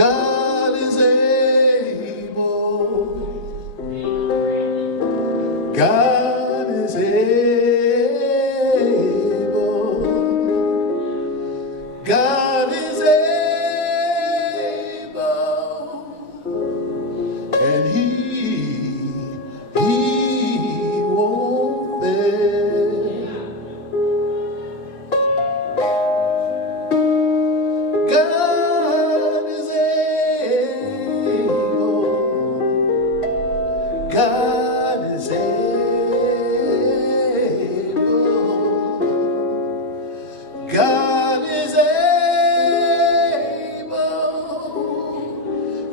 God is able. God is able. God is able. And he won't fail. God is able. God is able. God is able.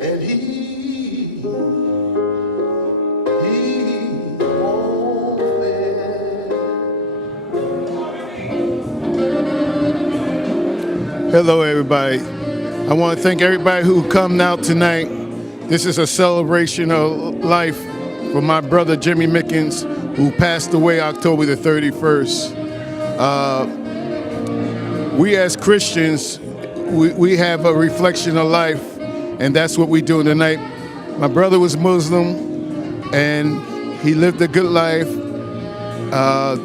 And he won't fail. Hello, everybody. I want to thank everybody who come out tonight. This is a celebration of life for my brother Jimmy Mickens, who passed away October the 31st. We as Christians, we have a reflection of life, and that's what we're doing tonight. My brother was Muslim, and he lived a good life.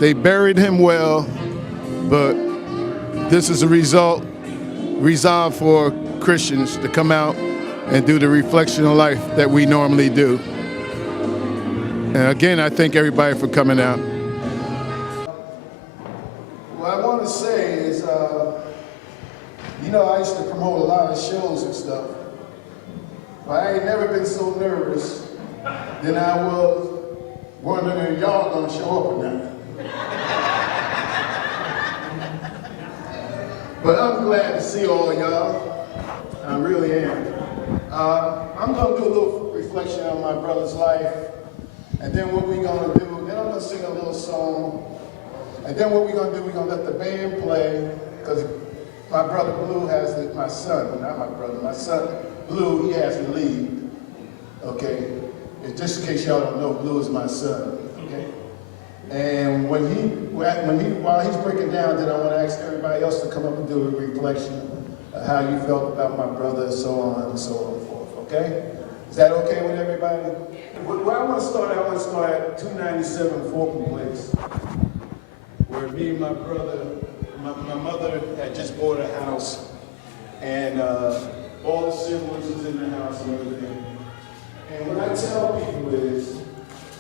They buried him well, but this is a resolve for Christians to come out and do the reflection of life that we normally do. And again, I thank everybody for coming out. What I want to say is, I used to promote a lot of shows and stuff, but I ain't never been so nervous than I was wondering if y'all gonna show up or not. But I'm glad to see all y'all. I really am. I'm gonna do a little reflection on my brother's life, and then what we're gonna do, then I'm gonna sing a little song, and then what we're gonna do, we're gonna let the band play, because my brother Blue has my son, not my brother, my son Blue, he has the lead, okay? Just in case y'all don't know, Blue is my son, okay? And while he's breaking down, then I want to ask everybody else to come up and do a reflection of how you felt about my brother, and so on and so on and forth, okay? Is that okay with everybody? Where I want to start at 297 Fulton Place, where me and my brother, my mother had just bought a house, and all the siblings was in the house and everything. And what I tell people is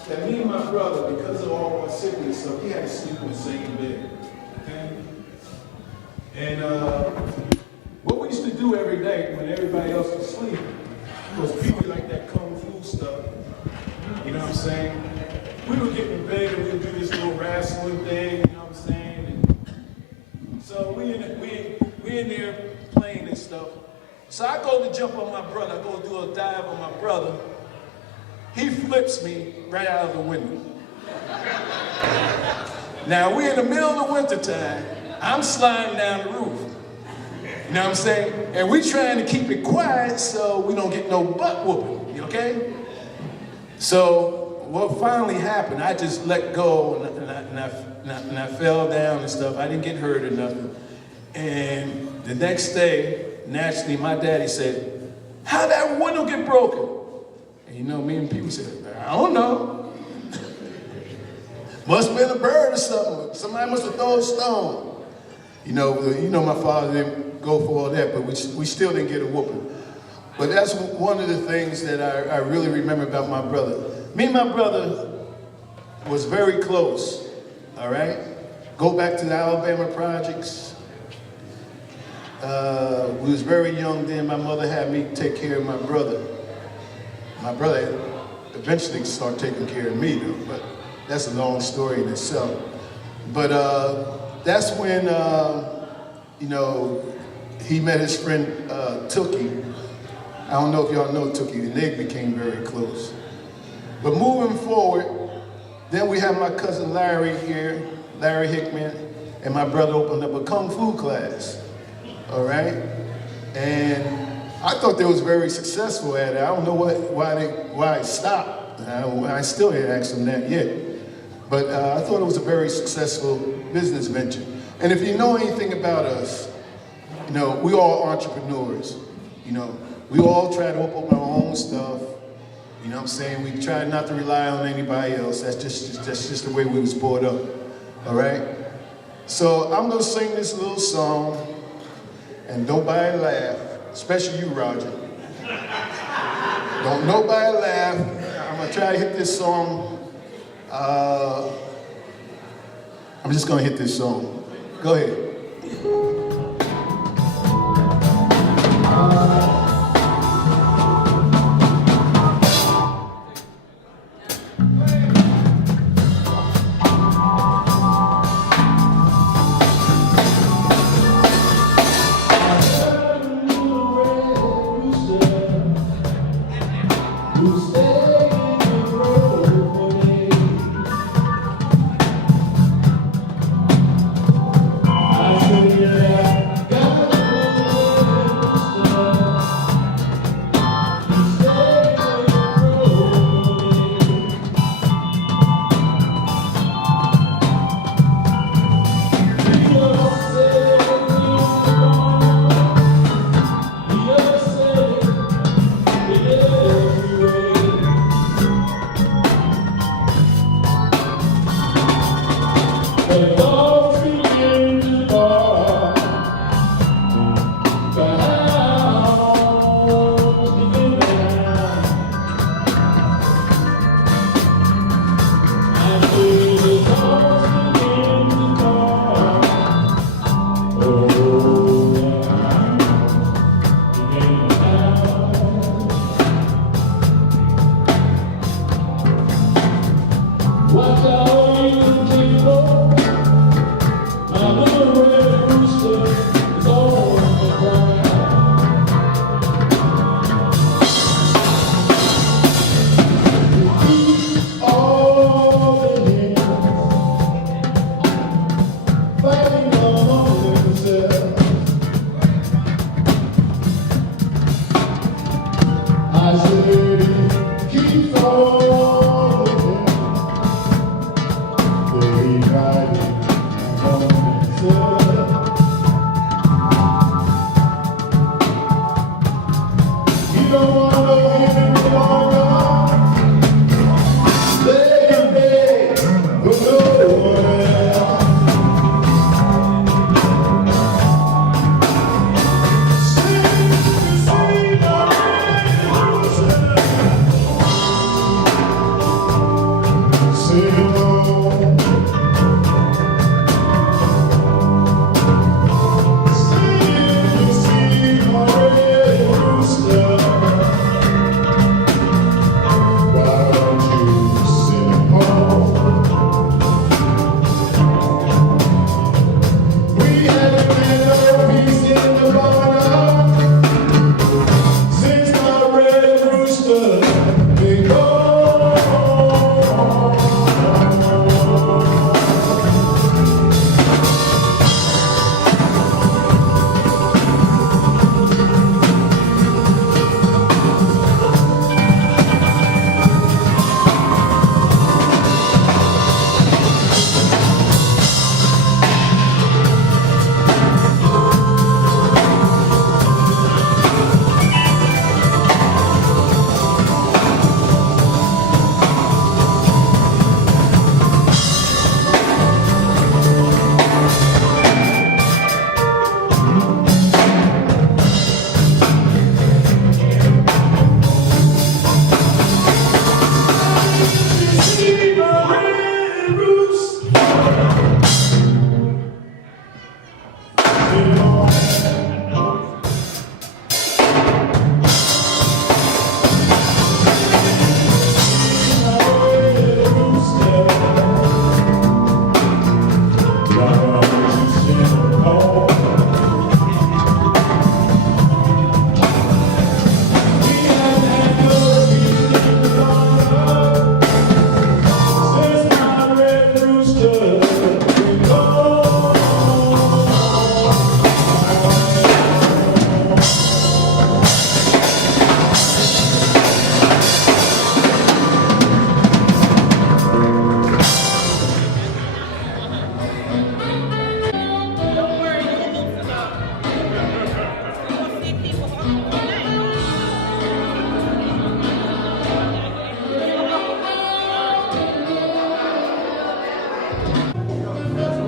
that me and my brother, because of all our sickness stuff, we had to sleep in the same bed. Okay? And what we used to do every day when everybody else was asleep was people like that kung fu stuff. You know what I'm saying? We would get in bed and we would do this little wrestling thing, you know what I'm saying? And so we in there playing and stuff. So I go to jump on my brother, I go do a dive on my brother. He flips me right out of the window. Now we're in the middle of the winter time. I'm sliding down the roof. You know what I'm saying? And we trying to keep it quiet so we don't get no butt whooping, okay? So what finally happened, I just let go and I fell down and stuff. I didn't get hurt or nothing. And the next day, naturally, my daddy said, "How'd that window get broken?" And you know, me and people said, "I don't know. Must have been a bird or something. Somebody must have thrown a stone." You know, my father didn't go for all that, but we still didn't get a whooping. But that's one of the things that I really remember about my brother. Me and my brother was very close, all right? Go back to the Alabama projects. We was very young then. My mother had me take care of my brother. My brother eventually started taking care of me, though, but that's a long story in itself. But that's when, he met his friend Tookie. I don't know if y'all know Tookie, and they became very close. But moving forward, then we have my cousin Larry here, Larry Hickman, and my brother opened up a Kung Fu class, all right? And I thought they was very successful at it. I don't know why it stopped. I still ain't asked them that yet. But I thought it was a very successful business venture. And if you know anything about us, we all entrepreneurs. We all try to open our own stuff. You know what I'm saying? We try not to rely on anybody else. That's just the way we was brought up. All right? So I'm gonna sing this little song, and nobody laugh, especially you, Roger. Don't nobody laugh. I'm gonna try to hit this song. I'm just gonna hit this song. Go ahead. Yeah.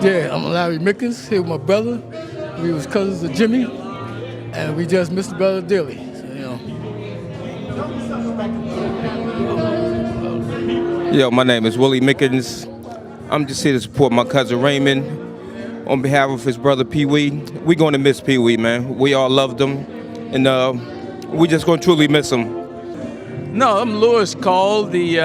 Yeah, I'm Larry Mickens here with my brother. We was cousins of Jimmy, and we just missed the brother dearly. So, Yo, my name is Willie Mickens. I'm just here to support my cousin Raymond on behalf of his brother Pee Wee. We going to miss Pee Wee, man. We all loved him, and we just going to truly miss him. No, I'm Lewis Cole, the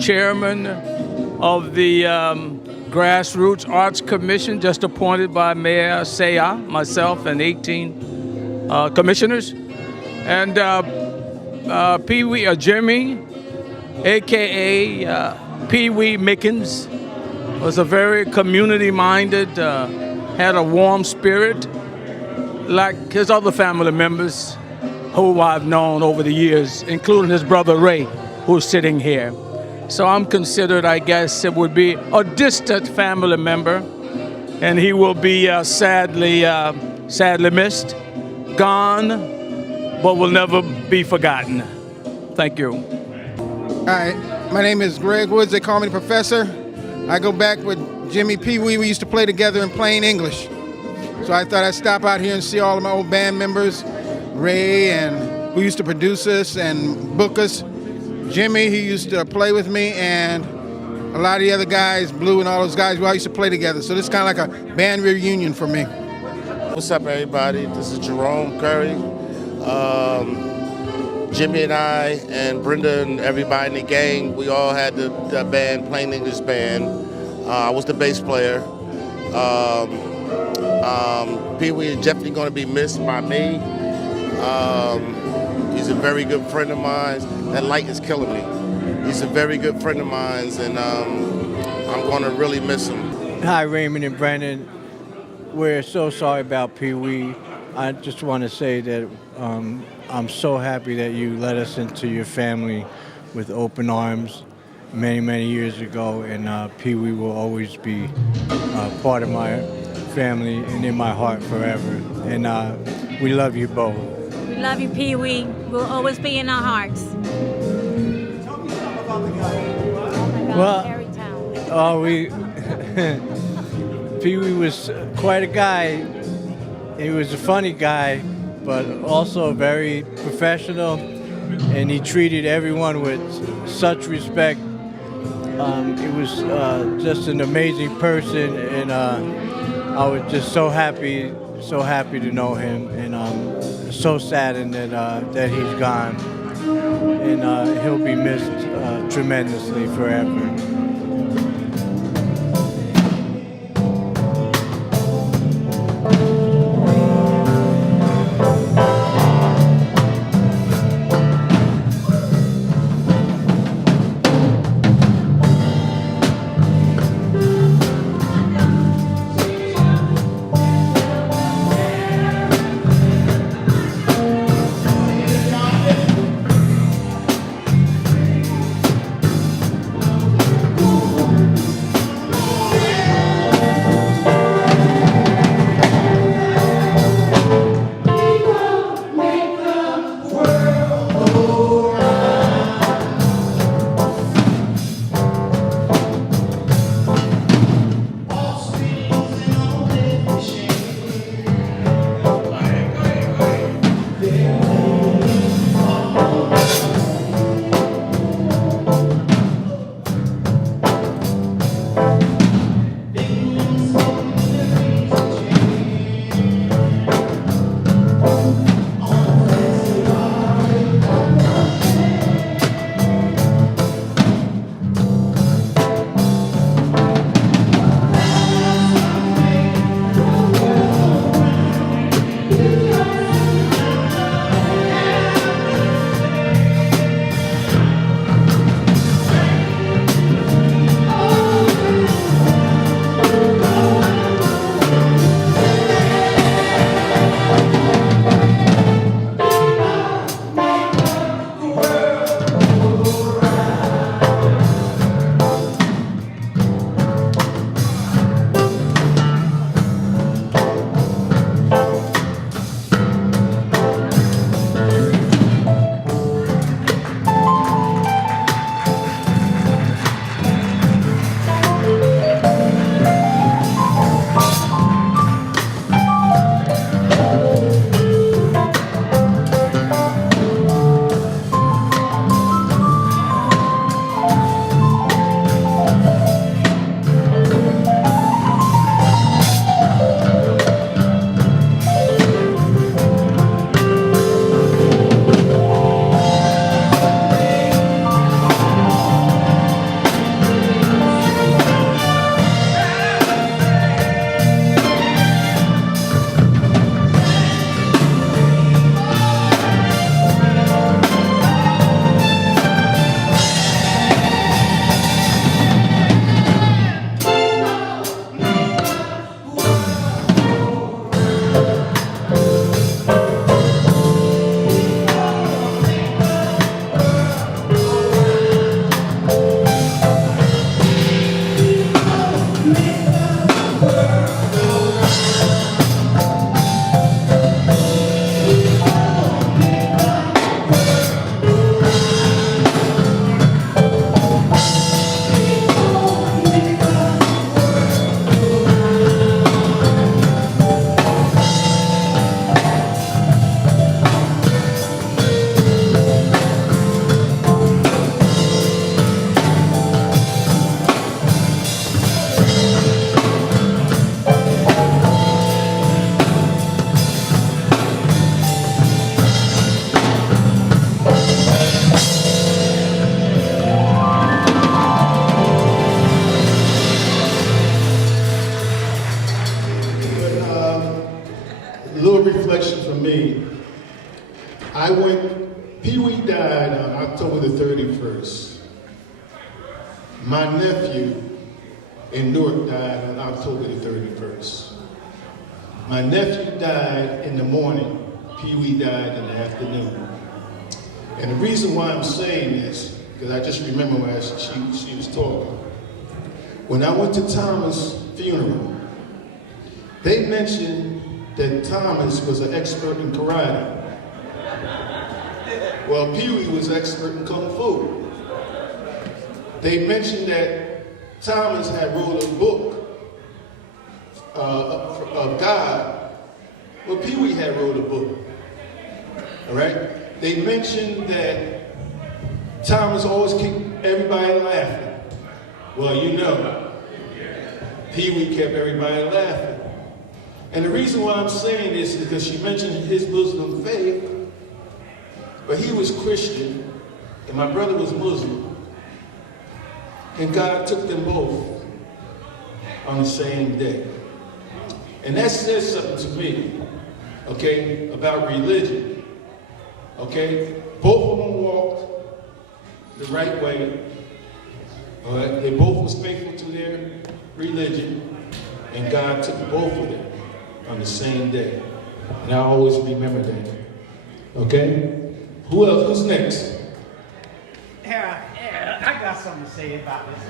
chairman of the Grassroots Arts Commission, just appointed by Mayor Saya, myself, and 18 commissioners. And Pee Wee, Jimmy, a.k.a. Pee Wee Mickens, was a very community-minded, had a warm spirit, like his other family members who I've known over the years, including his brother Ray, who's sitting here. So I'm considered, I guess, it would be a distant family member, and he will be sadly missed, gone, but will never be forgotten. Thank you. Hi, my name is Greg Woods. They call me the Professor. I go back with Jimmy Pee Wee. We used to play together in plain English. So I thought I'd stop out here and see all of my old band members, Ray, and who used to produce us and book us. Jimmy, he used to play with me, and a lot of the other guys, Blue and all those guys, we all used to play together. So this is kind of like a band reunion for me. What's up, everybody? This is Jerome Curry. Jimmy and I and Brenda and everybody in the gang, we all had the band, Plain English Band. I was the bass player. Pee Wee is definitely going to be missed by me. He's a very good friend of mine. That light is killing me. He's a very good friend of mine, and I'm going to really miss him. Hi, Raymond and Brennan. We're so sorry about Pee Wee. I just want to say that I'm so happy that you let us into your family with open arms many, many years ago, and Pee Wee will always be part of my family and in my heart forever. And we love you both. We love you, Pee Wee. We'll always be in our hearts. Tell me something about the guy. Well, very talented. Pee Wee was quite a guy. He was a funny guy, but also very professional, and he treated everyone with such respect. He was just an amazing person, and I was just so happy to know him, and I'm so saddened that he's gone, and he'll be missed tremendously forever. reflection from me. Pee Wee died on October the 31st. My nephew in Newark died on October the 31st. My nephew died in the morning. Pee Wee died in the afternoon. And the reason why I'm saying this, because I just remember when she was talking. When I went to Thomas' funeral, they mentioned that Thomas was an expert in karate. Well, Pee Wee was expert in kung fu. They mentioned that Thomas had wrote a book of God. Well, Pee Wee had wrote a book. All right? They mentioned that Thomas always kept everybody laughing. Well, you know, Pee Wee kept everybody laughing. And the reason why I'm saying this is because she mentioned his bosom of faith, but he was Christian, and my brother was Muslim. And God took them both on the same day. And that says something to me, okay, about religion. Okay? Both of them walked the right way. All right? They both was faithful to their religion, and God took both of them on the same day. And I always remember that. Okay? Who else? Who's next? Yeah, I got something to say about this.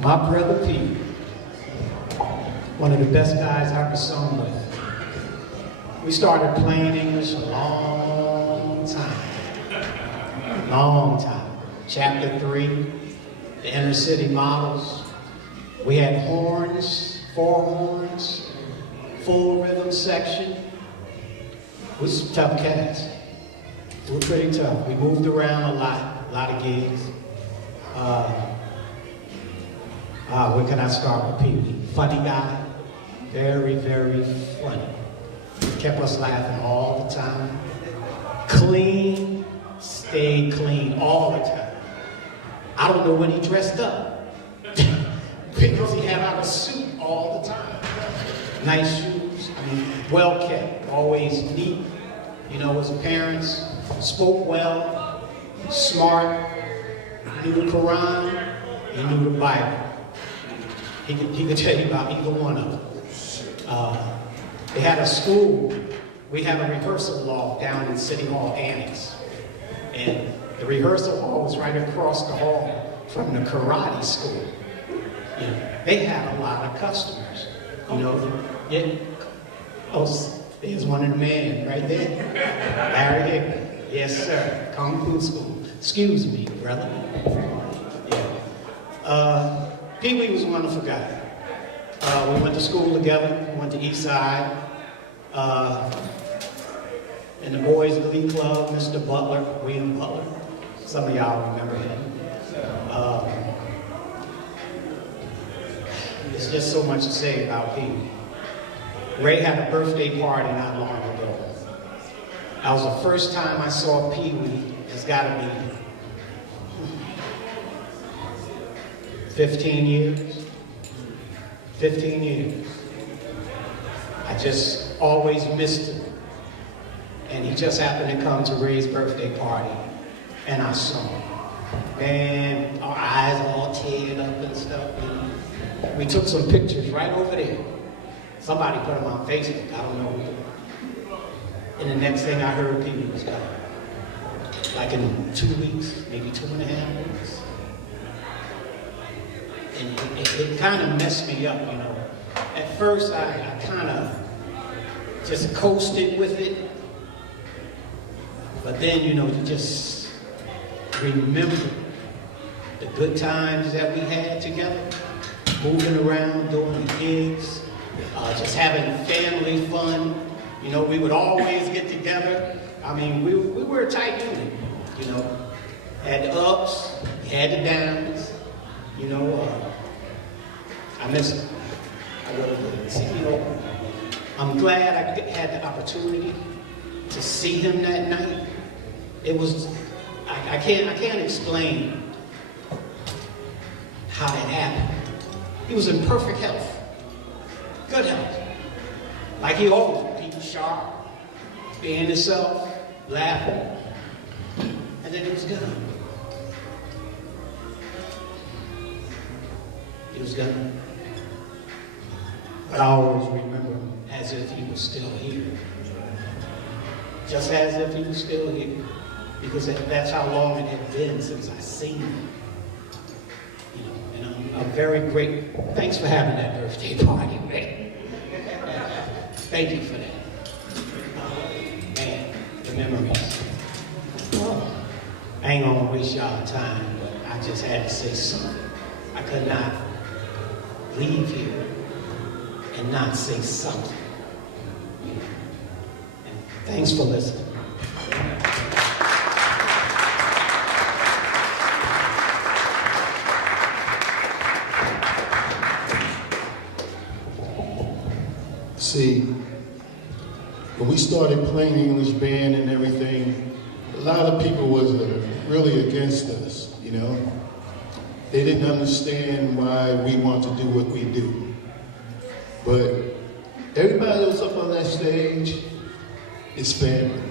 My brother Pete, one of the best guys I ever sung with. We started playing English a long time. Long time. Chapter 3, the inner city models. We had horns, 4 horns, full rhythm section. We were some tough cats. We were pretty tough. We moved around a lot of gigs. Where can I start with Pee Wee? Funny guy, very, very funny. Kept us laughing all the time. Clean, stayed clean all the time. I don't know when he dressed up because he had on a suit all the time. Nice shoes, well kept, always neat. You know, his parents spoke well, smart, knew the Quran, he knew the Bible. He could tell you about either one of them. They had a school. We had a rehearsal loft down in City Hall Annex. And the rehearsal hall was right across the hall from the karate school. You know, they had a lot of customers. You know, there's one in the man right there. Larry Hickman. Yes, sir. Kung Fu school. Excuse me, brother. Yeah. Pee Wee was a wonderful guy. We went to school together. We went to East Side. In the boys' glee club, Mr. Butler, William Butler. Some of y'all remember him. There's just so much to say about Pee Wee. Ray had a birthday party not long ago. That was the first time I saw Pee Wee. It's got to be 15 years. 15 years. I just always missed him. And he just happened to come to Ray's birthday party, and I saw him. Man, our eyes all teared up and stuff. And we took some pictures right over there. Somebody put them on Facebook, I don't know who. And the next thing I heard, Pee Wee was gone. Like in 2 weeks, maybe 2.5 weeks. And it kind of messed me up, you know. At first, I kind of just coasted with it. But then, you know, you just remember the good times that we had together, moving around, doing the gigs, just having family fun. You know, we would always get together. I mean, we were a tight unit, you know. Had the ups, had the downs, you know. I miss him. I really did. See, you know, I'm glad I had the opportunity to see him that night. It was, I can't explain how that happened. He was in perfect health. good health. Like he always, people sharp, being himself, laughing, and then he was gone. He was gone. But I always remember him as if he was still here. Just as if he was still here. Because that's how long it had been since I seen him. You know, and I'm very grateful. Thanks for having that birthday party, man. Thank you for that. Man, the memories. Well, I ain't gonna waste y'all time, but I just had to say something. I could not leave here and not say something. And thanks for listening. See, when we started playing English band and everything, a lot of people was really against us, you know. They didn't understand why we want to do what we do. But everybody that was up on that stage is family.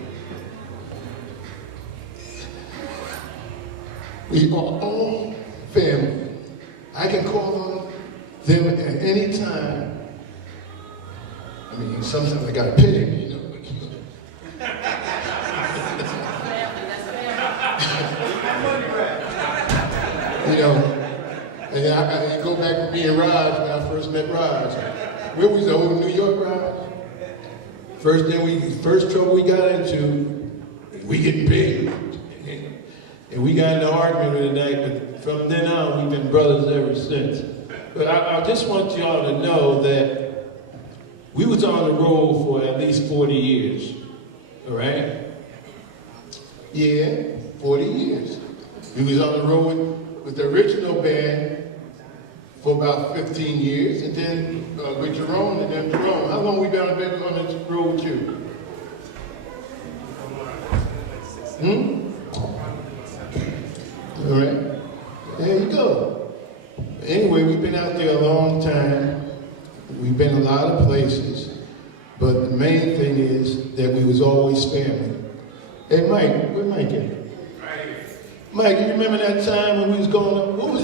We are all family. I can call on them at any time. I mean, sometimes I gotta pay him, you know. You know, and I go back to me and Raj when I first met Raj. Where was the old New York, Raj? First trouble we got into, we getting paid. And we got in an argument tonight, but from then on, we've been brothers ever since. But I just want y'all to know that we was on the road for at least 40 years, all right? Yeah, 40 years. We was on the road with the original band for about 15 years, and then with Jerome, and then Jerome. How long we been on the road with you? All right, there you go. Anyway, we've been out there a long time. We've been a lot of places, but the main thing is that we was always family. Hey, Mike, where Mike at? Mike, you remember that time when we was going up? What was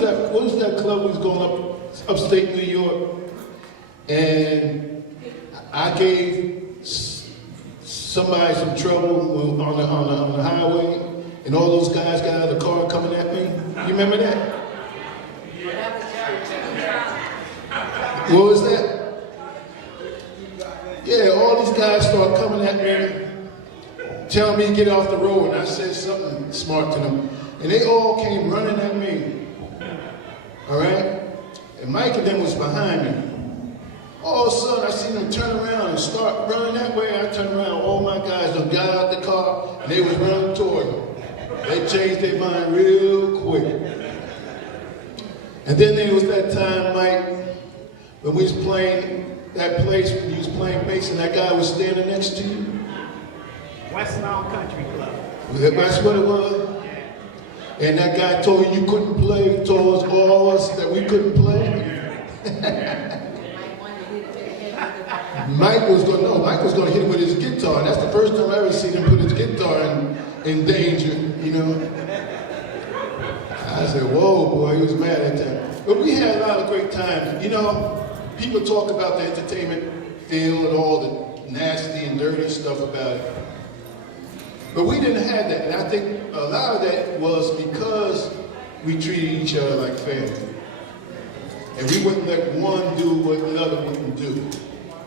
that club we was going up upstate New York? And I gave somebody some trouble on the highway, and all those guys got out of the car coming at me. You remember that? What was that? Yeah, all these guys start coming at me, telling me to get off the road, and I said something smart to them, and they all came running at me. All right? And Mike and them was behind me. All of a sudden, I seen them turn around and start running that way. I turned around, all my guys done got out the car, and they was running toward me. They changed their mind real quick. And then there was that time, Mike, when we was playing that place, when you was playing bass and that guy was standing next to you. West Nile Country Club. That's what it was? Yeah. And that guy told you couldn't play, he told us all us that we couldn't play. Mike was gonna hit him with his guitar. That's the first time I ever seen him put his guitar in danger, you know. I said, whoa, boy, he was mad at that. But we had a lot of great times. You know, people talk about the entertainment field and all the nasty and dirty stuff about it. But we didn't have that. And I think a lot of that was because we treated each other like family. And we wouldn't let one do what the other wouldn't do.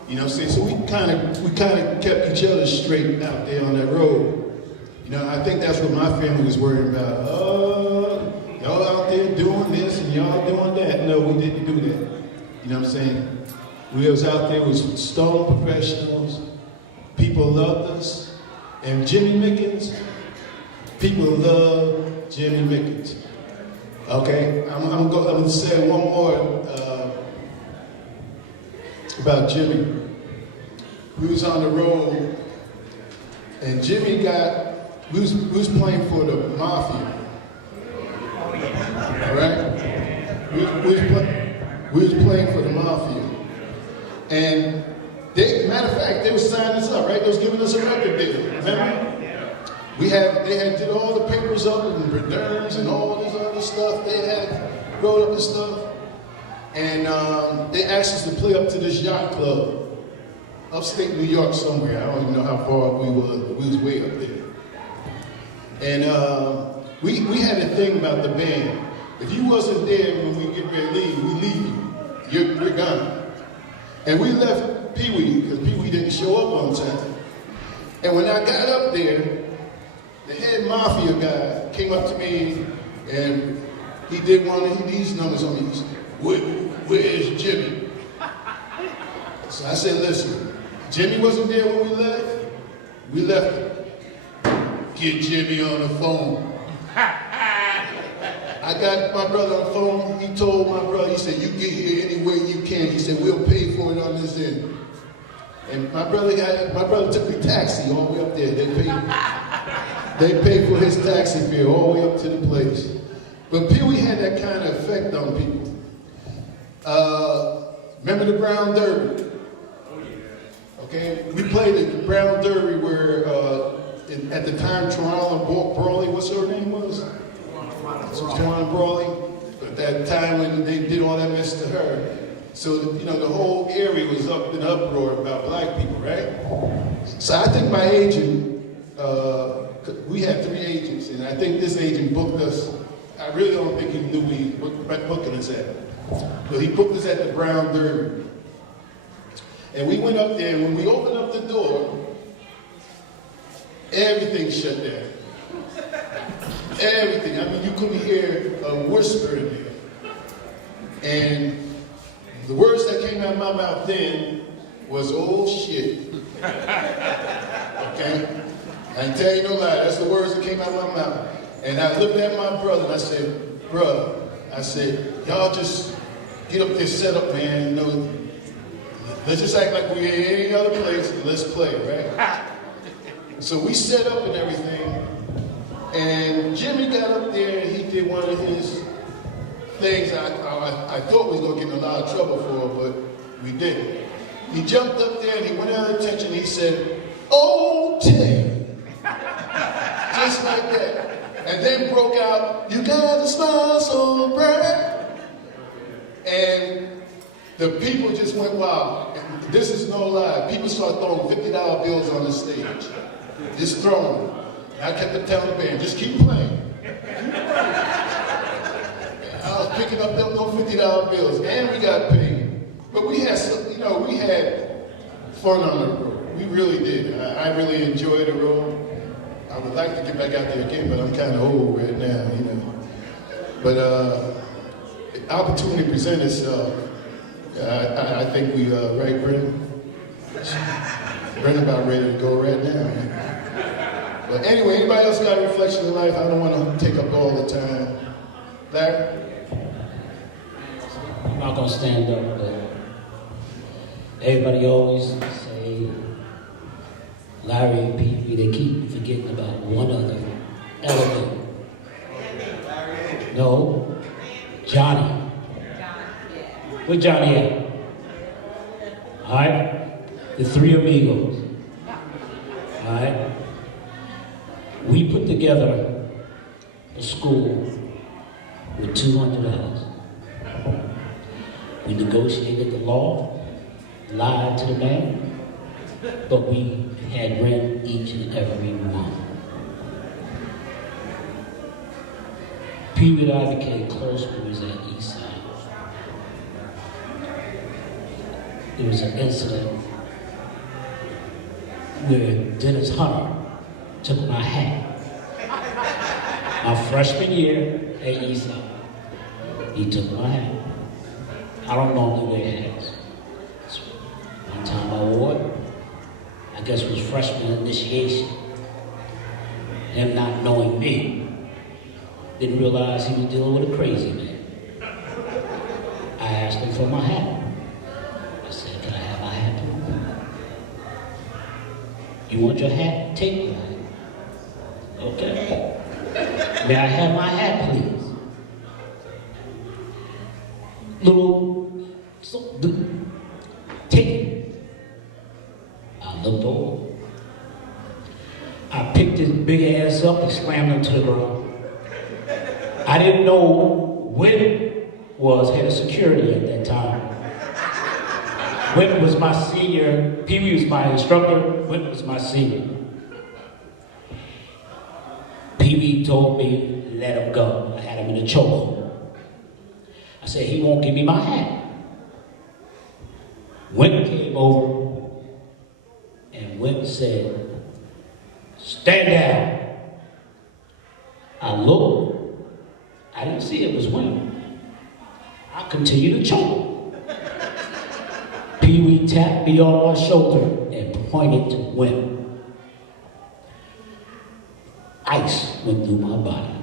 You know what I'm saying? So we kind of kept each other straight out there on that road. You know, I think that's what my family was worried about. Y'all out there doing this and y'all doing that. No, we didn't do that. You know what I'm saying? We was out there with stone professionals. People loved us. And Jimmy Mickens, people love Jimmy Mickens. Okay, I'm going to say one more about Jimmy. We was on the road, and Jimmy we was playing for the Mafia. All right? We was playing for the Mafia. And matter of fact, they were signing us up, right? They was giving us a record deal, remember? They had did all the papers up and returns and all this other stuff. They had wrote up the stuff. And they asked us to play up to this yacht club, upstate New York somewhere. I don't even know how far we were. We was way up there. And we had a thing about the band. If you wasn't there when we get ready to leave, we leave you. You're gone. And we left Pee Wee because Pee Wee didn't show up on time. And when I got up there, the head mafia guy came up to me and he did one of these numbers on me. He said, where's Jimmy? So I said, listen, Jimmy wasn't there when we left. We left him. Get Jimmy on the phone. I got my brother on the phone. He told my brother, he said, you get here any way you can. He said, we'll pay for it on this end. And my brother took the taxi all the way up there. They paid for his taxi fare all the way up to the place. But Pee Wee had that kind of effect on people. Remember the Brown Derby? Okay, we played the Brown Derby where at the time Tawana Brawley, what's her name was? Tawana Brawley. At that time when they did all that mess to her. So, you know, the whole area was up in uproar about black people, right? So I think my agent, we had 3 agents, and I think this agent booked us. I really don't think he knew we booking us at. But he booked us at the Brown Derby. And we went up there, and when we opened up the door, everything shut down. Everything. I mean, you couldn't hear a whisper in there. And the words that came out of my mouth then was, oh shit. Okay? I ain't tell you no lie, that's the words that came out of my mouth. And I looked at my brother and I said, brother, I said, y'all just get up there, set up, man. You know, let's just act like we're in any other place and let's play, right? So we set up and everything. And Jimmy got up there and he did one of his things I thought we was going to get in a lot of trouble for, but we didn't. He jumped up there and he went out of attention and he said, oh, Tay. Just like that. And then broke out, you got to smile so bright. And the people just went wild. And this is no lie. People started throwing $50 bills on the stage. Just throwing them. And I kept telling the band, just keep playing. I was picking up those $50 bills, and we got paid. But we had, we had fun on the road. We really did. I really enjoyed the road. I would like to get back out there again, but I'm kind of old right now, you know. But the opportunity presented itself. I think we, right, Brendan? Brendan about ready to go right now. But anyway, anybody else got a reflection of life? I don't want to take up all the time. Larry? I'm not going to stand up, but everybody always say Larry and Pee Wee, they keep forgetting about one other element. No, Johnny. Where Johnny at? All right? The Three Amigos. All right? We put together a school with $200. We negotiated the law, lied to the man, but we had rent each and every month. Pee Wee and I became close when we was at East Side. There was an incident where Dennis Hunter took my hat. My freshman year at East Side, he took my hat. I don't normally wear hats. So one time I wore it. I guess it was freshman initiation. Him not knowing me, didn't realize he was dealing with a crazy man. I asked him for my hat. I said, can I have my hat? You want your hat? Take your hat. Okay. May I have my hat, please? Little, so, take it. looked over. I picked his big ass up and slammed him to the ground. I didn't know Win was head of security at that time. Win was my senior, Pee Wee was my instructor, Win was my senior. Pee Wee told me, let him go. I had him in a chokehold. I said, he won't give me my hat. Win came over and Win said, stand down. I looked, I didn't see it was Win. I continued to choke. Pee Wee tapped me on my shoulder and pointed to Win. Ice went through my body.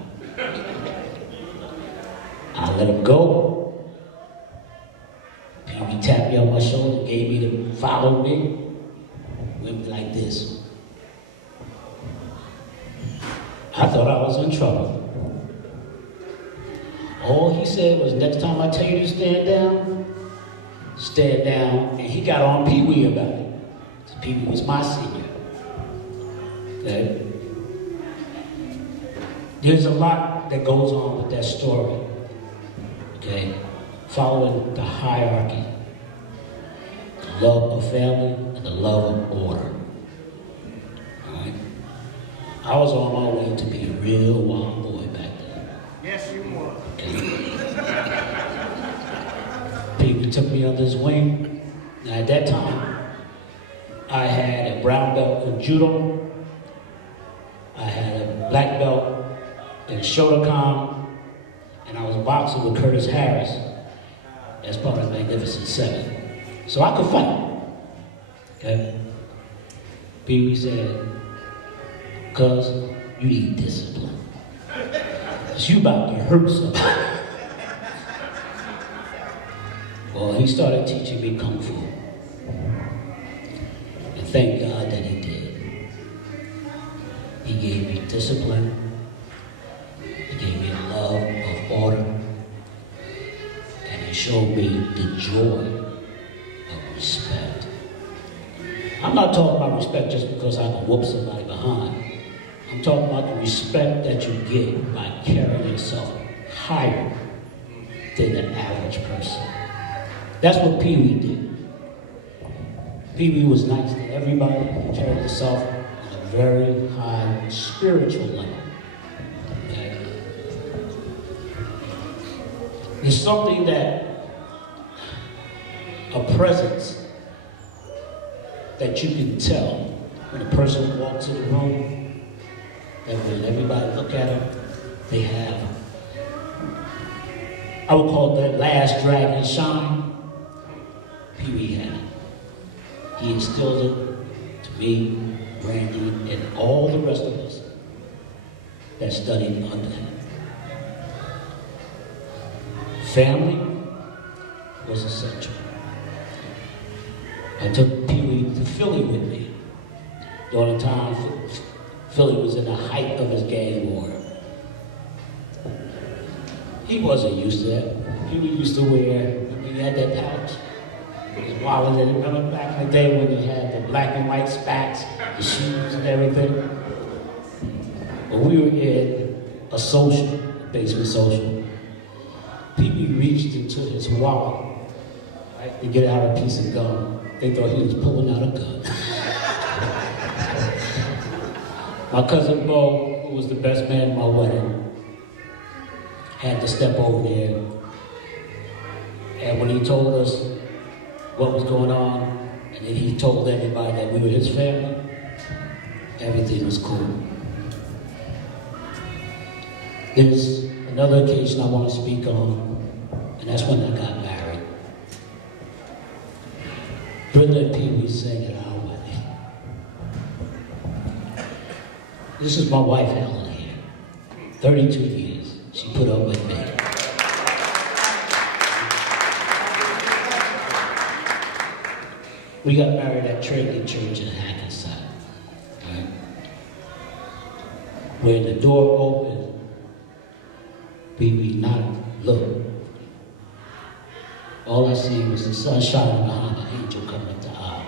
I let him go. Pee Wee tapped me on my shoulder, gave me to follow me. Went like this. I thought I was in trouble. All he said was, next time I tell you to stand down, and he got on Pee Wee about it. Pee Wee was my senior. Okay? There's a lot that goes on with that story. Okay? Following the hierarchy, the love of family and the love of order. Alright? I was on my way to be a real wild boy back then. Yes, you were. Pee Wee took me under his wing. Now at that time, I had a brown belt in judo. I had a black belt in Shotokan, and I was boxing with Curtis Harris as part of the Magnificent Seven. So I could fight. Okay? Pee Wee said, cuz you need discipline. Cause you about to hurt somebody. Well, he started teaching me Kung Fu. And thank God that he did. He gave me discipline. He gave me a love of order. And he showed me the joy of respect. I'm not talking about respect just because I can whoop somebody behind. I'm talking about the respect that you get by carrying yourself higher than the average person. That's what Pee Wee did. Pee Wee was nice to everybody. He carried himself on a very high spiritual level. Okay? There's something that, a presence that you can tell when a person walks in the room, that when everybody look at them, they have, I would call it that last dragon shine. Pee Wee had it. He instilled it to me, Randy, and all the rest of us that studied under him. Family was essential. I took Pee Wee to Philly with me during the time Philly was in the height of his gang war. He wasn't used to that. Pee Wee used to wear, when he had that pouch, his wallet, and remember back in the day when he had the black and white spats, the shoes and everything? When we were in a social, basement social, Pee Wee reached into his wallet, right, to get out a piece of gum. They thought he was pulling out a gun. My cousin Bo, who was the best man at my wedding, had to step over there. And when he told us what was going on, and then he told everybody that we were his family, everything was cool. There's another occasion I want to speak on, and that's when I got married. Brenda and Pee Wee sang at our wedding. This is my wife, Helen, here. 32 years she put up with me. We got married at Trinity Church in Hackensack. Right? When the door opened, Pee Wee nodded, looked. All I seen was the sun shining behind the angel coming up the aisle.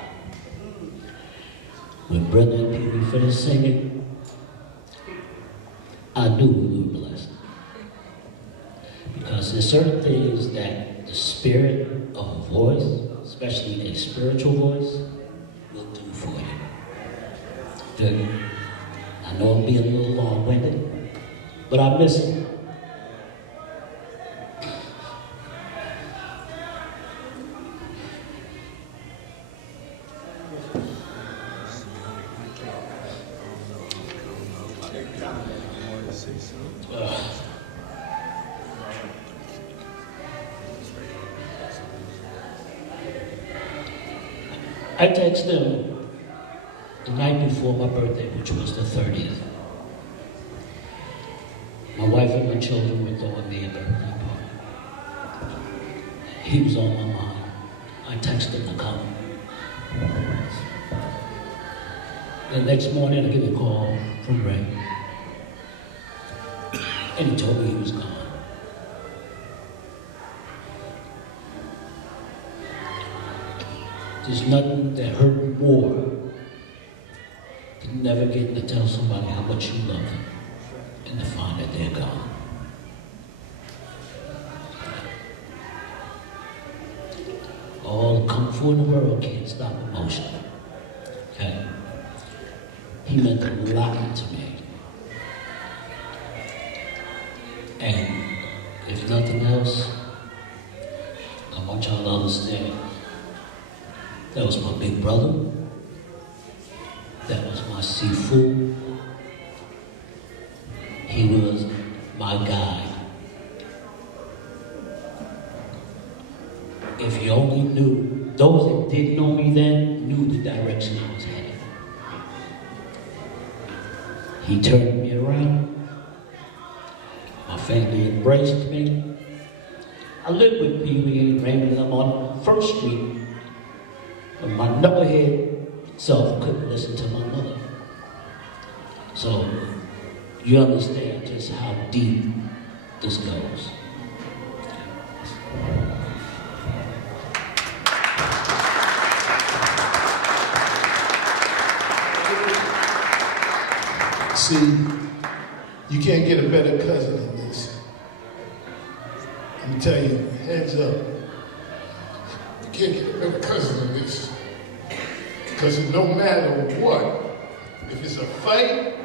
when Brenda and Pee Wee finished singing, I knew we were blessed. Because there's certain things that the spirit of a voice, especially a spiritual voice, will do for you. Good. I know I'm being a little long-winded, but I miss it. I texted him the night before my birthday, which was the 30th. My wife and my children were throwing me a birthday party. He was on my mind. I texted him to come. The next morning, I get a call from Ray. And he told me he was gone. There's nothing that hurt more than never getting to tell somebody how much you love them and to find that they're gone. All the kung fu in the world can't stop emotion. Okay? He meant a lot to me. And if nothing else, I want y'all to understand. That was my big brother. That was my Sifu. He was my guide. If you only knew, those that didn't know me then knew the direction I was headed. He turned me around. My family embraced me. I lived with Pee Wee and Raymond and them on First Street. But my knucklehead self couldn't listen to my mother. So you understand just how deep this goes. See, you can't get a better cousin than this. Let me tell you, heads up. You can't get a better cousin than this. Because no matter what, if it's a fight,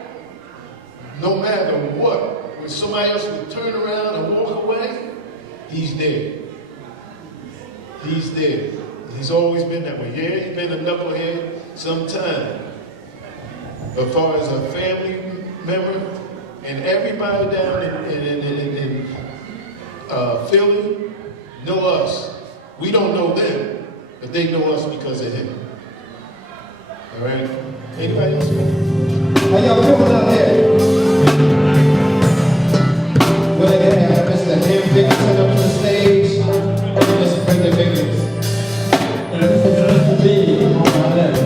no matter what, when somebody else would turn around and walk away, he's there. He's there. He's always been that way. Yeah, he's been a knucklehead sometime. As far as a family member and everybody down in Philly know us. We don't know them, but they know us because of him. All right? Anybody else? How y'all feeling out there? We're going to have Mr. M. Dickinson up to the stage. Mr. Brenda Mickens. And this is just me on my left.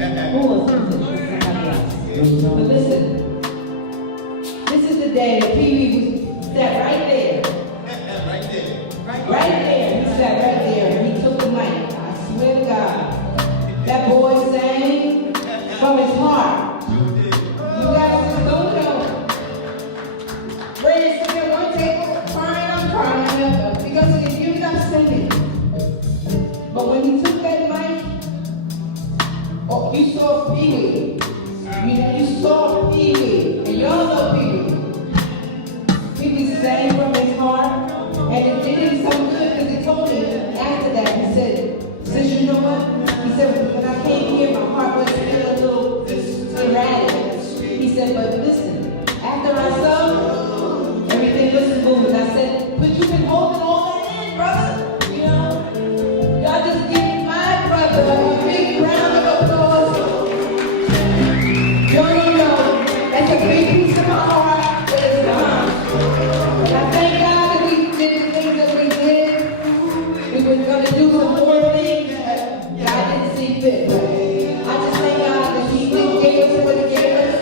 But listen, this is the day that Pee Wee was sat right there. Right there. He sat right there and he took the mic. I swear to God. That boy sang from his heart. You guys just don't know. Ray is sitting at one table crying, I'm crying, because he giving up singing. But when he took that mic, oh, you saw Pee Wee. You saw Pee Wee, and y'all know Pee Wee. Pee Wee sang from his heart, and it did him so good because he told me after that, he said, "Sis, you know what?" He said, "When I came here, my heart was still a little erratic." He said, "But listen, after I sung, everything was smooth." And I said, "But you've been holding all that in, brother. You know, y'all just give my brother a big round of applause." Y'all don't know, that's a big piece of my heart that is gone. And I thank God that we did the things that we did. We were going to do some more things, but God didn't see fit. I just thank God that He gave us what He gave us.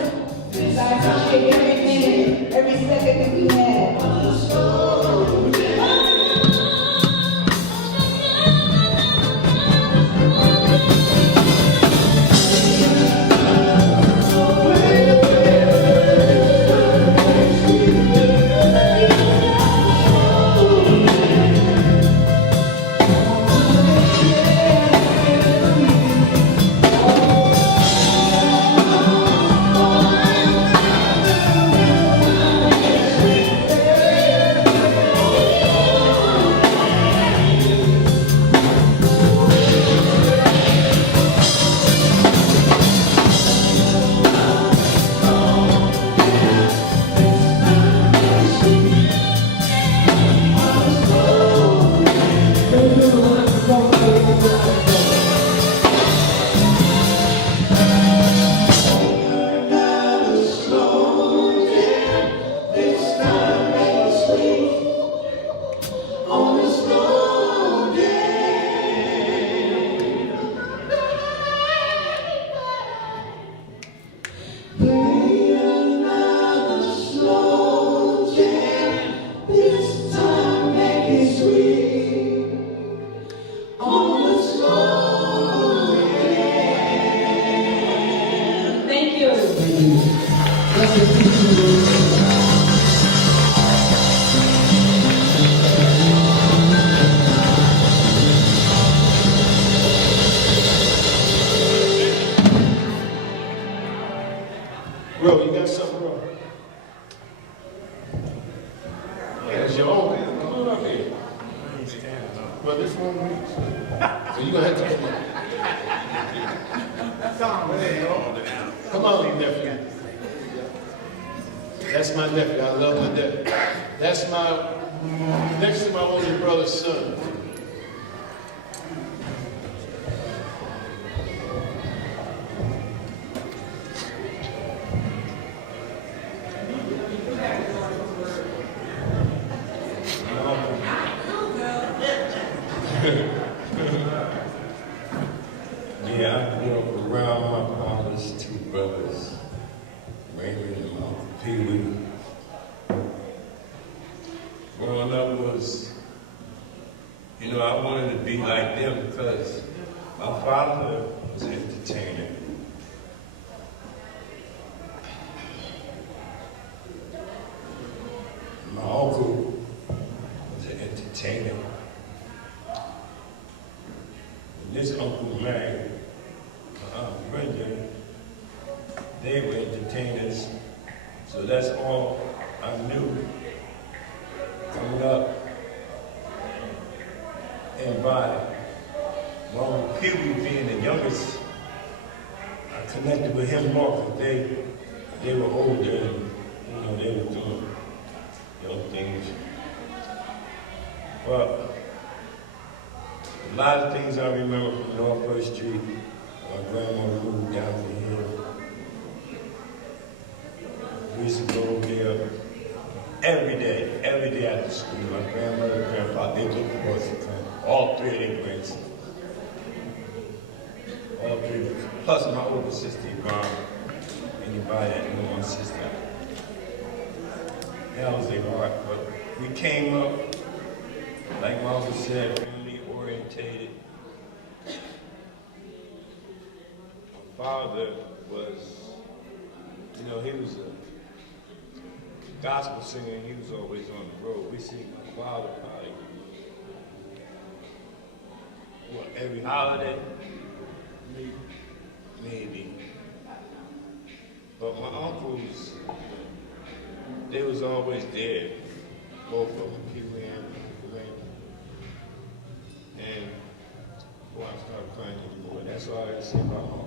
So I appreciate every minute, every second that we had. Bro, you got something, bro? Yeah, it's your own. Come on up here. Well, this one weeks. So you gonna have to come on, nephew. That's my nephew. I love my nephew. That's my next to my older brother's son. Yeah, I grew up around my father's two brothers, Raymond and Uncle Pee Wee. Growing up was, I wanted to be like them because my father was an entertainer. My uncle was an entertainer. This uncle married my Aunt Brenda. They were entertainers, so that's all I knew coming up. And by my Uncle Pee Wee being the youngest, I connected with him more because they were older and they were doing young things. But a lot of things I remember from North First Street. My grandmother moved down to here. We used to go there every day after school. My grandmother and grandpa, they looked for us to come. All three of their grandsons. all three of us. Plus my older sister, Yvonne. Anybody that know my sister. That was their heart. But we came up, like Mama said, family orientated. My father was, you know, he was a gospel singer and he was always on the road. We see my father probably every holiday, maybe. But my uncles, they was always there, both of them, Pee Wee and Uncle Raymond. And boy, I started crying anymore. That's all I gotta say about home.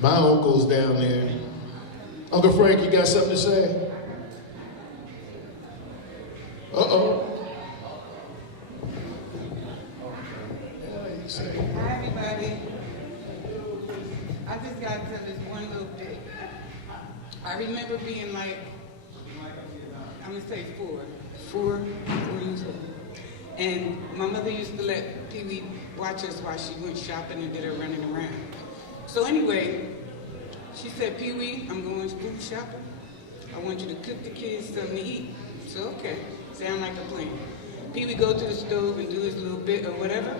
My uncle's down there. Uncle Frank, you got something to say? Uh-oh. Hi, everybody. I just got to tell this one little bit. I remember being like, I'm going to say four years old. And my mother used to let Pee Wee watch us while she went shopping and did her running around. So anyway, she said, Pee Wee, I'm going food shopping. I want you to cook the kids something to eat. So okay, sound like a plan. Pee Wee go to the stove and do his little bit or whatever.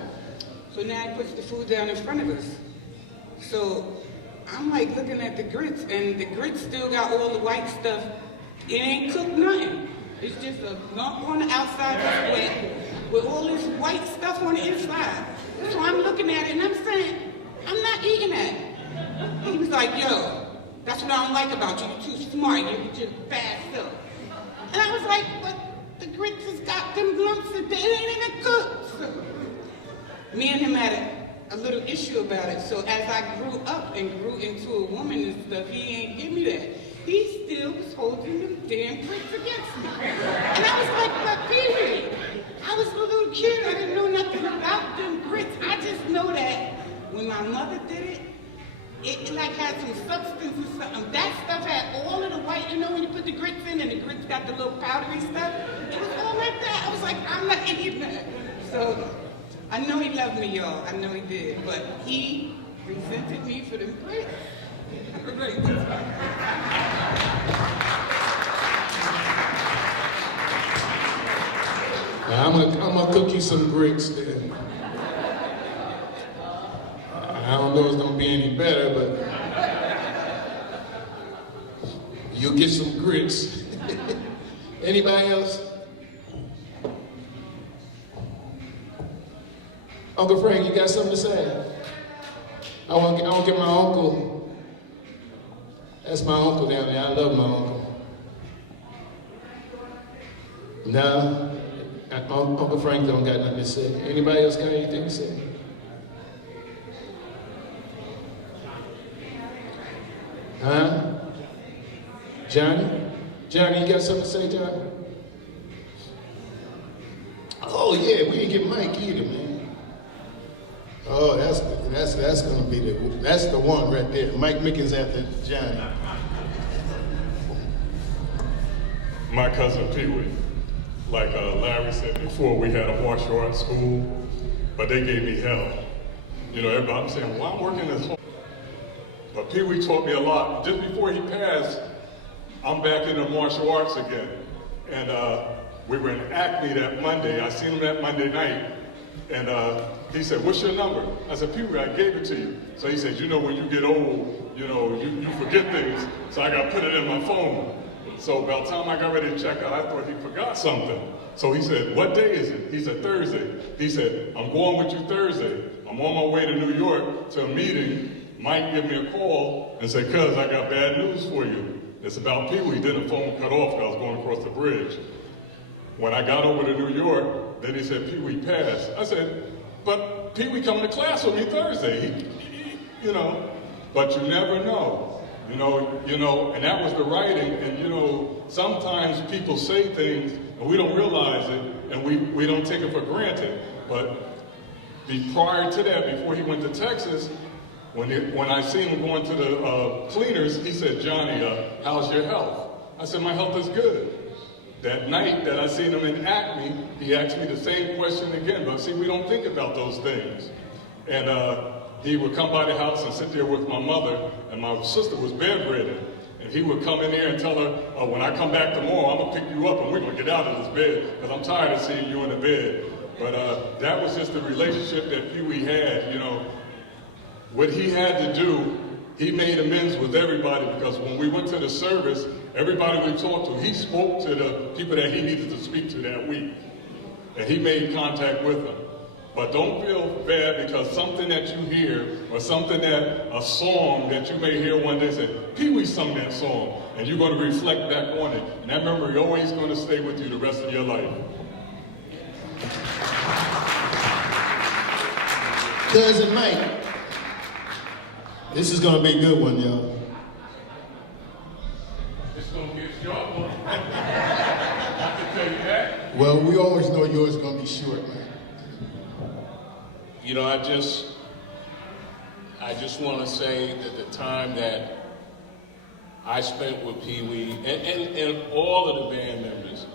So now he puts the food down in front of us. So I'm like looking at the grits, and the grits still got all the white stuff. It ain't cooked nothing. It's just a lump on the outside that's wet with all this white stuff on the inside. So I'm looking at it and I'm saying, I'm not eating that. He was like, yo, that's what I don't like about you. You're too smart. You're just bad stuff. And I was like, but the grits has got them lumps that they ain't even cooked. So, me and him had a little issue about it. So as I grew up and grew into a woman and stuff, he ain't give me that. He still was holding them damn grits against me. And I was like, but Pee Wee, I was a little kid. I didn't know nothing about them grits. I just know that when my mother did it, it like had some substance or something. That stuff had all of the white, you know, when you put the grits in and the grits got the little powdery stuff. It was all like that. I was like, I'm not eating that. So I know he loved me, y'all. I know he did. But he resented me for them grits. Now, I'm gonna cook you some grits then. I don't know if it's gonna be any better, but you'll get some grits. Anybody else? Uncle Frank, you got something to say? I want to get my uncle. That's my uncle down there. I love my uncle. No, Uncle Frank don't got nothing to say. Anybody else got anything to say? Huh? Johnny? Johnny, you got something to say, Johnny? Oh yeah, we didn't get Mike either, man. Oh, that's gonna be that's the one right there. Mike Mickens after Johnny. My cousin Pee Wee. Like Larry said before, we had a martial arts school, but they gave me hell. You know, everybody, I'm saying, well, I'm working this hard. But Pee Wee taught me a lot. Just before he passed, I'm back in the martial arts again. And we were in Acme that Monday. I seen him that Monday night. And he said, what's your number? I said, Pee Wee, I gave it to you. So he said, you know, when you get old, you know, you forget things. So I got to put it in my phone. So by the time I got ready to check out, I thought he forgot something. So he said, what day is it? He said, Thursday. He said, I'm going with you Thursday. I'm on my way to New York to a meeting. Mike gave me a call and said, cuz, I got bad news for you. It's about Pee Wee. Then the phone cut off because I was going across the bridge. When I got over to New York, then he said, Pee Wee passed. I said, but Pee Wee coming to class with me Thursday. You know, but you never know. You know, and that was the writing, and you know, sometimes people say things and we don't realize it, and we don't take it for granted. But prior to that, before he went to Texas, when I seen him going to the cleaners, he said, Johnny, how's your health? I said, my health is good. That night that I seen him in Acme, he asked me the same question again. But see, we don't think about those things. And he would come by the house and sit there with my mother, and my sister was bedridden. And he would come in there and tell her, when I come back tomorrow, I'm gonna pick you up and we're gonna get out of this bed, because I'm tired of seeing you in the bed. But that was just the relationship that Pee Wee had, you know. What he had to do, he made amends with everybody, because when we went to the service, everybody we talked to, he spoke to the people that he needed to speak to that week. And he made contact with them. But don't feel bad because something that you hear, or something that, a song that you may hear one day, say, Pee Wee sung that song, and you're going to reflect back on it. And that memory is always going to stay with you the rest of your life. Cousin Mike, this is going to be a good one, y'all. It's going to be a short one. I can tell you that. Well, we always know yours is going to be short, man. You know, I just want to say that the time that I spent with Pee Wee and all of the band members,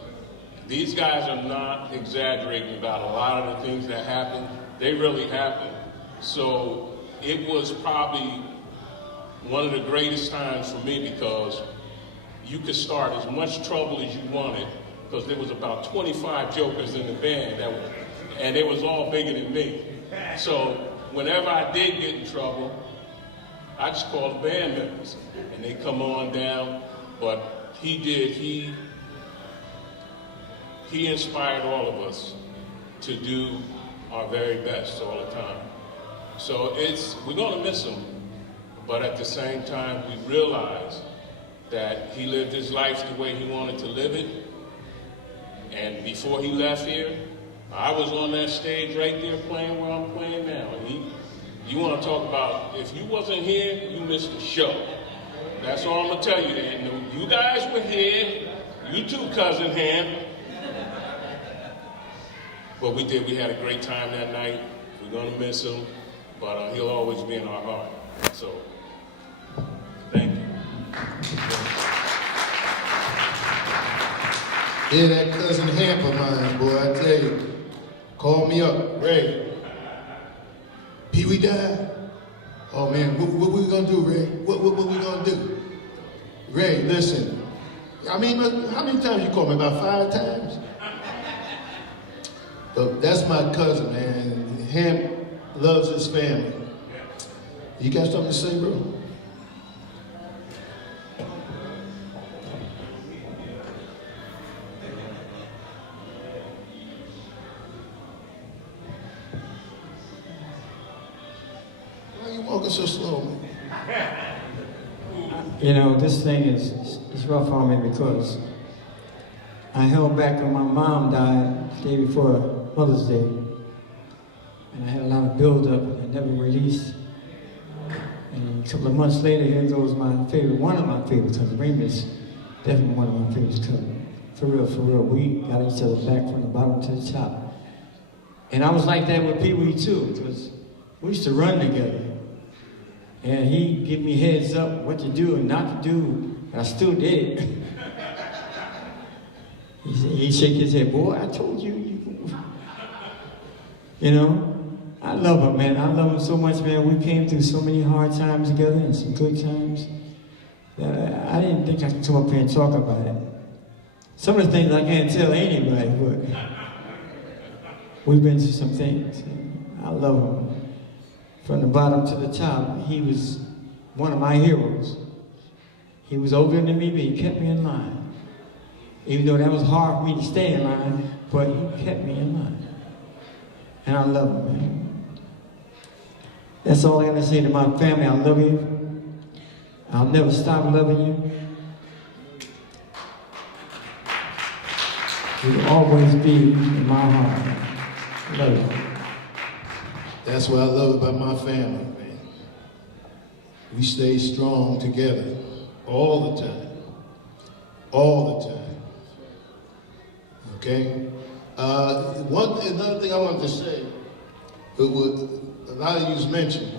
these guys are not exaggerating about a lot of the things that happened. They really happened. So it was probably one of the greatest times for me, because you could start as much trouble as you wanted, because there was about 25 jokers in the band, and they was all bigger than me. So whenever I did get in trouble, I just called the band members, and they come on down. But he inspired all of us to do our very best all the time. So we're gonna miss him, but at the same time, we realize that he lived his life the way he wanted to live it. And before he left here, I was on that stage right there playing where I'm playing now. And you want to talk about, if you wasn't here, you missed the show. That's all I'm going to tell you. And you guys were here. You too, Cousin Ham. But we had a great time that night. We're going to miss him, but he'll always be in our heart. So, thank you. Yeah, that Cousin Hamp of mine, boy, I tell you. Call me up, Ray. Pee Wee died? Oh man, what we gonna do, Ray? What we gonna do? Ray, listen. I mean, how many times you called me? About 5 times? But that's my cousin, man. Hamp loves his family. You got something to say, bro? Walking so slow, man. You know, this thing is rough on me because I held back when my mom died the day before Mother's Day. And I had a lot of build-up and never released. And a couple of months later, here goes one of my favorite cousins. Raymond's definitely one of my favorite cousins. For real, we got each other back from the bottom to the top. And I was like that with Pee Wee too, because we used to run together. And he'd give me heads up what to do and not to do, and I still did it. He'd shake his head, boy, I told you. You know, I love him, man. I love him so much, man. We came through so many hard times together and some good times that I didn't think I could come up here and talk about it. Some of the things I can't tell anybody, but we've been through some things. I love him. From the bottom to the top, he was one of my heroes. He was older than me, but he kept me in line. Even though that was hard for me to stay in line, but he kept me in line. And I love him, man. That's all I gotta say to my family. I love you. I'll never stop loving you. You'll always be in my heart. Love you. That's what I love about my family, man. We stay strong together all the time. All the time. Okay? Another thing I wanted to say, a lot of you mentioned,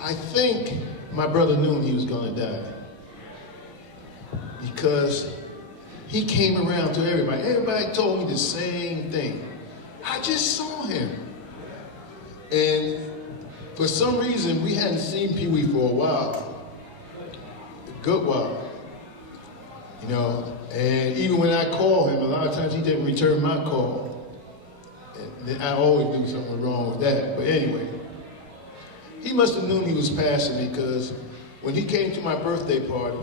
I think my brother knew he was going to die because he came around to everybody. Everybody told me the same thing. I just saw him. And for some reason, we hadn't seen Pee Wee for a while, a good while. You know, and even when I call him, a lot of times he didn't return my call. And I always knew something was wrong with that. But anyway, he must have known he was passing because when he came to my birthday party,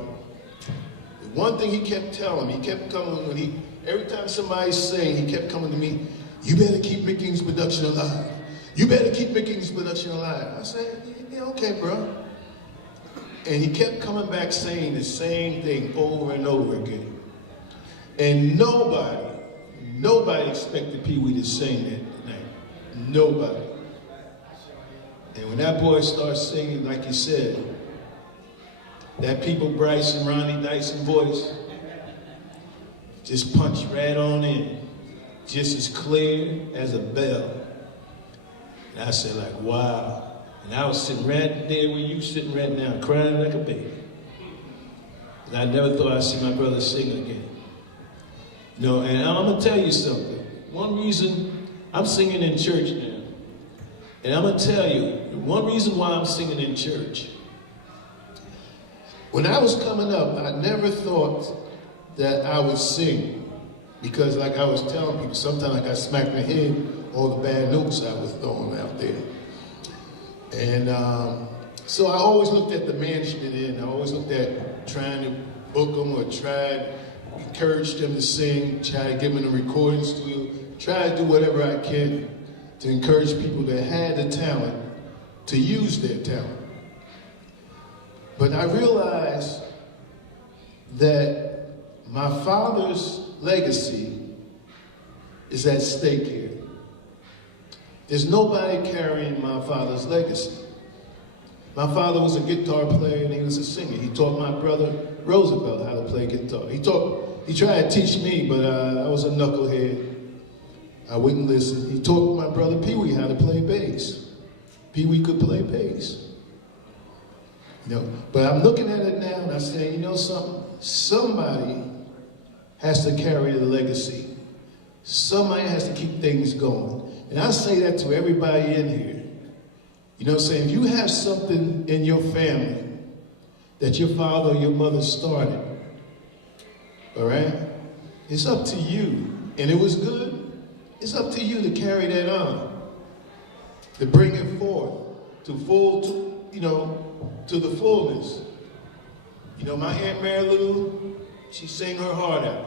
the one thing he kept telling me, he kept coming every time somebody sang, he kept coming to me, you better keep Mickens' production alive. You better keep Mickens' production alive. I said, yeah, okay, bro. And he kept coming back saying the same thing over and over again. And nobody expected Pee Wee to sing that night. Nobody. And when that boy starts singing, like you said, that People Bryce and Ronnie Dyson voice just punched right on in, just as clear as a bell. And I said, like, wow. And I was sitting right there where you sitting right now, crying like a baby. And I never thought I'd see my brother sing again. You know, and I'm gonna tell you something. One reason I'm singing in church now, and I'm gonna tell you, one reason why I'm singing in church. When I was coming up, I never thought that I would sing. Because like I was telling people, sometimes I got smacked in the head, all the bad notes I was throwing out there. And so I always looked at the management end. I always looked at trying to book them or try to encourage them to sing, try to give them a recording studio, try to do whatever I can to encourage people that had the talent to use their talent. But I realized that my father's legacy is at stake here. There's nobody carrying my father's legacy. My father was a guitar player and he was a singer. He taught my brother Roosevelt how to play guitar. He tried to teach me, but I was a knucklehead. I wouldn't listen. He taught my brother Pee Wee how to play bass. Pee Wee could play bass. You know, but I'm looking at it now and I'm saying, you know something? Somebody has to carry the legacy. Somebody has to keep things going. And I say that to everybody in here. You know what I'm saying? If you have something in your family that your father or your mother started, all right? It's up to you. And it was good. It's up to you to carry that on, to bring it forth, to the fullness. You know, my Aunt Mary Lou, she sang her heart out.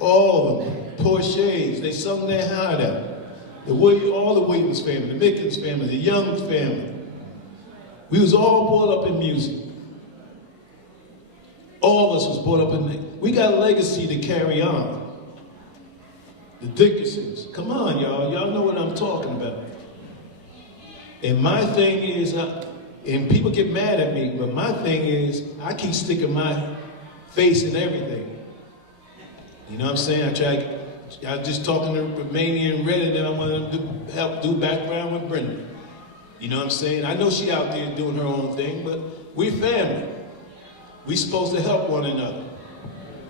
All of them, Porsches, they sung their heart out. All the Williams family, the Mickens family, the Young family. We was all brought up in music. All of us was brought up in, we got a legacy to carry on. The Dickinsons, come on y'all know what I'm talking about. And my thing is, and people get mad at me, but my thing is, I keep sticking my face in everything. You know what I'm saying? I was just talking to Romania and Red, and then I wanted to help do background with Brenda. You know what I'm saying? I know she out there doing her own thing, but we're family. We supposed to help one another.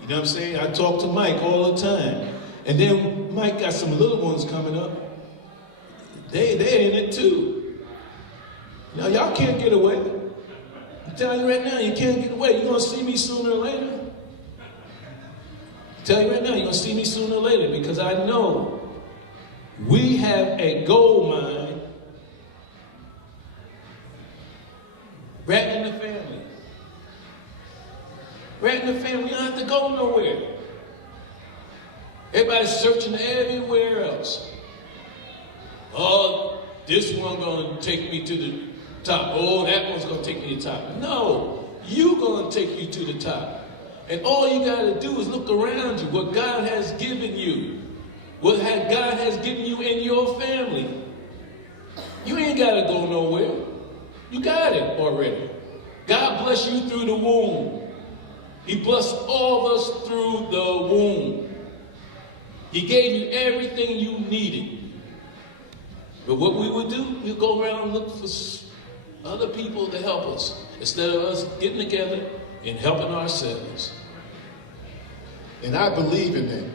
You know what I'm saying? I talk to Mike all the time. And then Mike got some little ones coming up. They're in it too. Now y'all can't get away. I'm telling you right now, you can't get away. You're gonna see me sooner or later. I'm telling you right now, you're gonna see me sooner or later because I know we have a gold mine right in the family. Right in the family, we don't have to go nowhere. Everybody's searching everywhere else. Oh, this one gonna take me to the top. Oh, that one's gonna take me to the top. No, you gonna take you to the top. And all you gotta do is look around you, what God has given you. What God has given you in your family. You ain't gotta go nowhere. You got it already. God bless you through the womb. He blessed all of us through the womb. He gave you everything you needed. But what we would do, we'd go around and look for other people to help us. Instead of us getting together in helping ourselves. And I believe in that.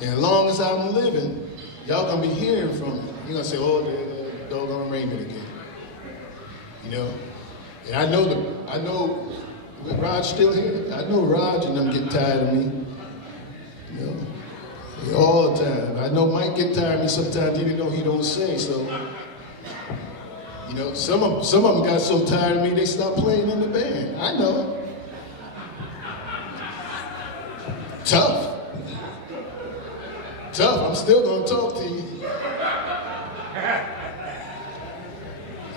And as long as I'm living, y'all gonna be hearing from me. You're gonna say, oh, the doggone Raymond again. You know? And I know Raj still here. I know Raj and them get tired of me. You know? All the time. I know Mike get tired of me sometimes even though he don't say so. You know, some of them got so tired of me they stopped playing in the band. I know. Tough. I'm still gonna talk to you.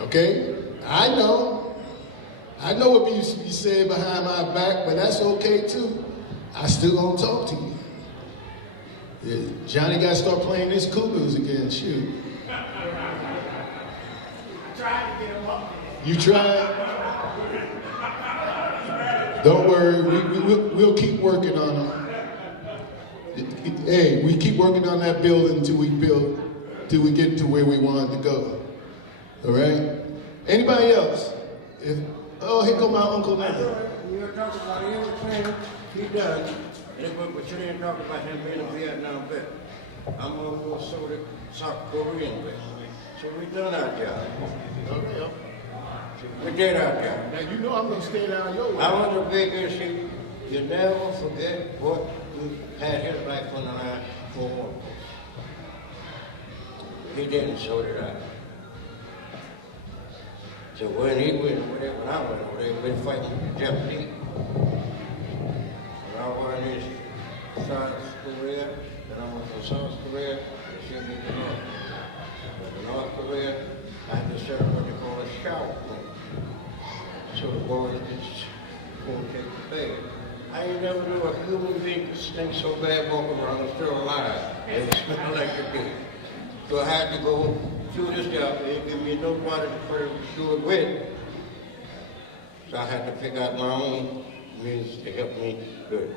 Okay? I know what be said behind my back, but that's okay too. I still gonna talk to you. Yeah, Johnny got to start playing his cuckoos again. Shoot. You tried? Don't worry, we'll keep working on them. Hey, we keep working on that building until we get to where we wanted to go. All right? Anybody else? Here come my Uncle now. You were talking about everything he done, but you didn't talk about him being a Vietnam vet. I'm a South Korean vet. So we done our job. Okay. We did our job. Now you know I'm gonna stay down your way. I want to big issue. You never forget what you had his life on the line for one. He didn't, so did I. So when he went over there, when I went over there, we been fighting with the Japanese. When I went in South Korea, then I went from South Korea to shipped me to North. But in North Korea, I had to set up what they call a shower room. So the boys just go and take the bath. I ain't never knew a human being could stink so bad walking around and still alive. They smell like it did. So I had to go do this job. They didn't give me nobody to do it with. So I had to pick out my own means to help me do it.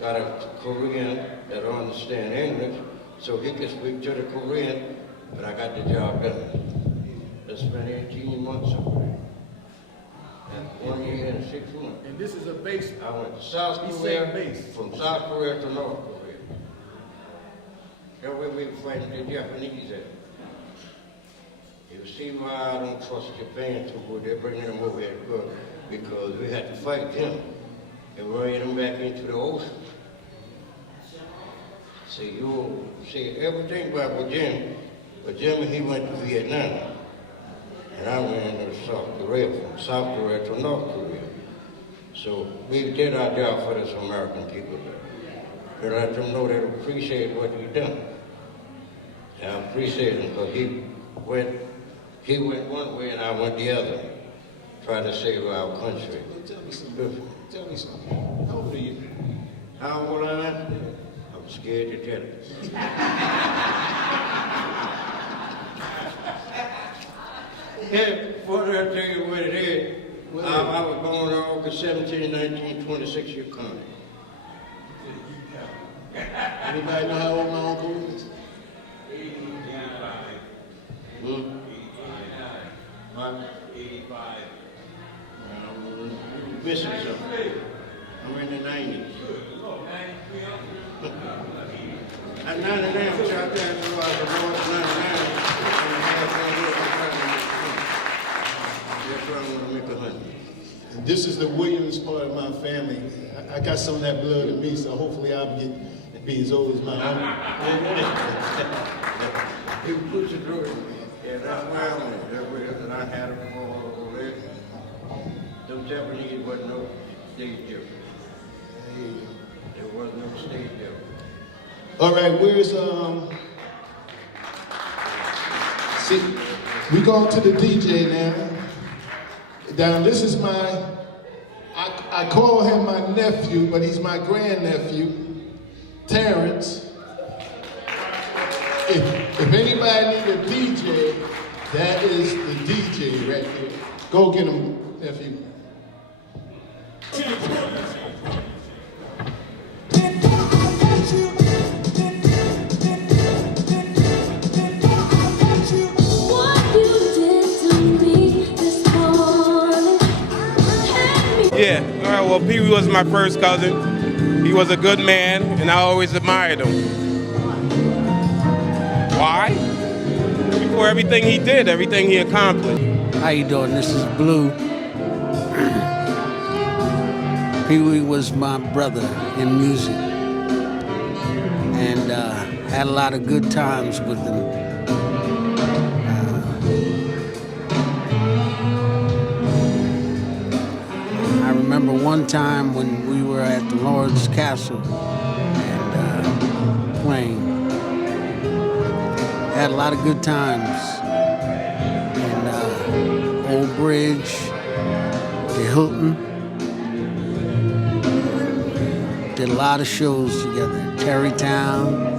Got a Korean that understand English, so he could speak to the Korean, but I got the job done. I spent 18 months over there. And 1 year and 6 months. And this is a base. I went to South Korea, from South Korea to North Korea. That's where we were fighting the Japanese at. You see why I don't trust Japan too good. They're bringing them over here because we had to fight them and bring them back into the ocean. See, you see everything about Jim. But Jim, he went to Vietnam. And I went into South Korea, from South Korea to North Korea. So we did our job for this American people. To let them know they appreciate what he done. And I appreciate him because he went one way and I went the other. Trying to save our country. Tell me something. How old are you? How old am I? I'm scared to tell it. Yeah, before I tell you what it is, I was born on August 17, 1926, you're coming. Anybody know how old my uncle is? 85. I'm missing something. I'm in the 90s. At 99, which I think I was born at 99, and a half years. That's why I'm going to make 100. And this is the Williams part of my family. I got some of that blood in me, so hopefully I'll be as old as my uncle. He puts it through it. Yeah, that's why I'm in. That's where and I had him over there. Them Japanese wasn't no stage joke. There wasn't no stage joke. All right, where's see, we going to the DJ now. Now this is I call him my nephew, but he's my grandnephew, Terrence. If anybody need a DJ, that is the DJ right there. Go get him, nephew. Yeah, Well, Pee Wee was my first cousin. He was a good man, and I always admired him. Why? For everything he did, everything he accomplished. How you doing? This is Blue. Pee Wee was my brother in music, and had a lot of good times with him. I remember one time when we were at the Lord's Castle and playing. Had a lot of good times. And Old Bridge, the Hilton. Did a lot of shows together. Terrytown.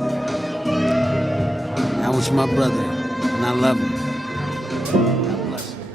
That was my brother, and I love him. God bless him.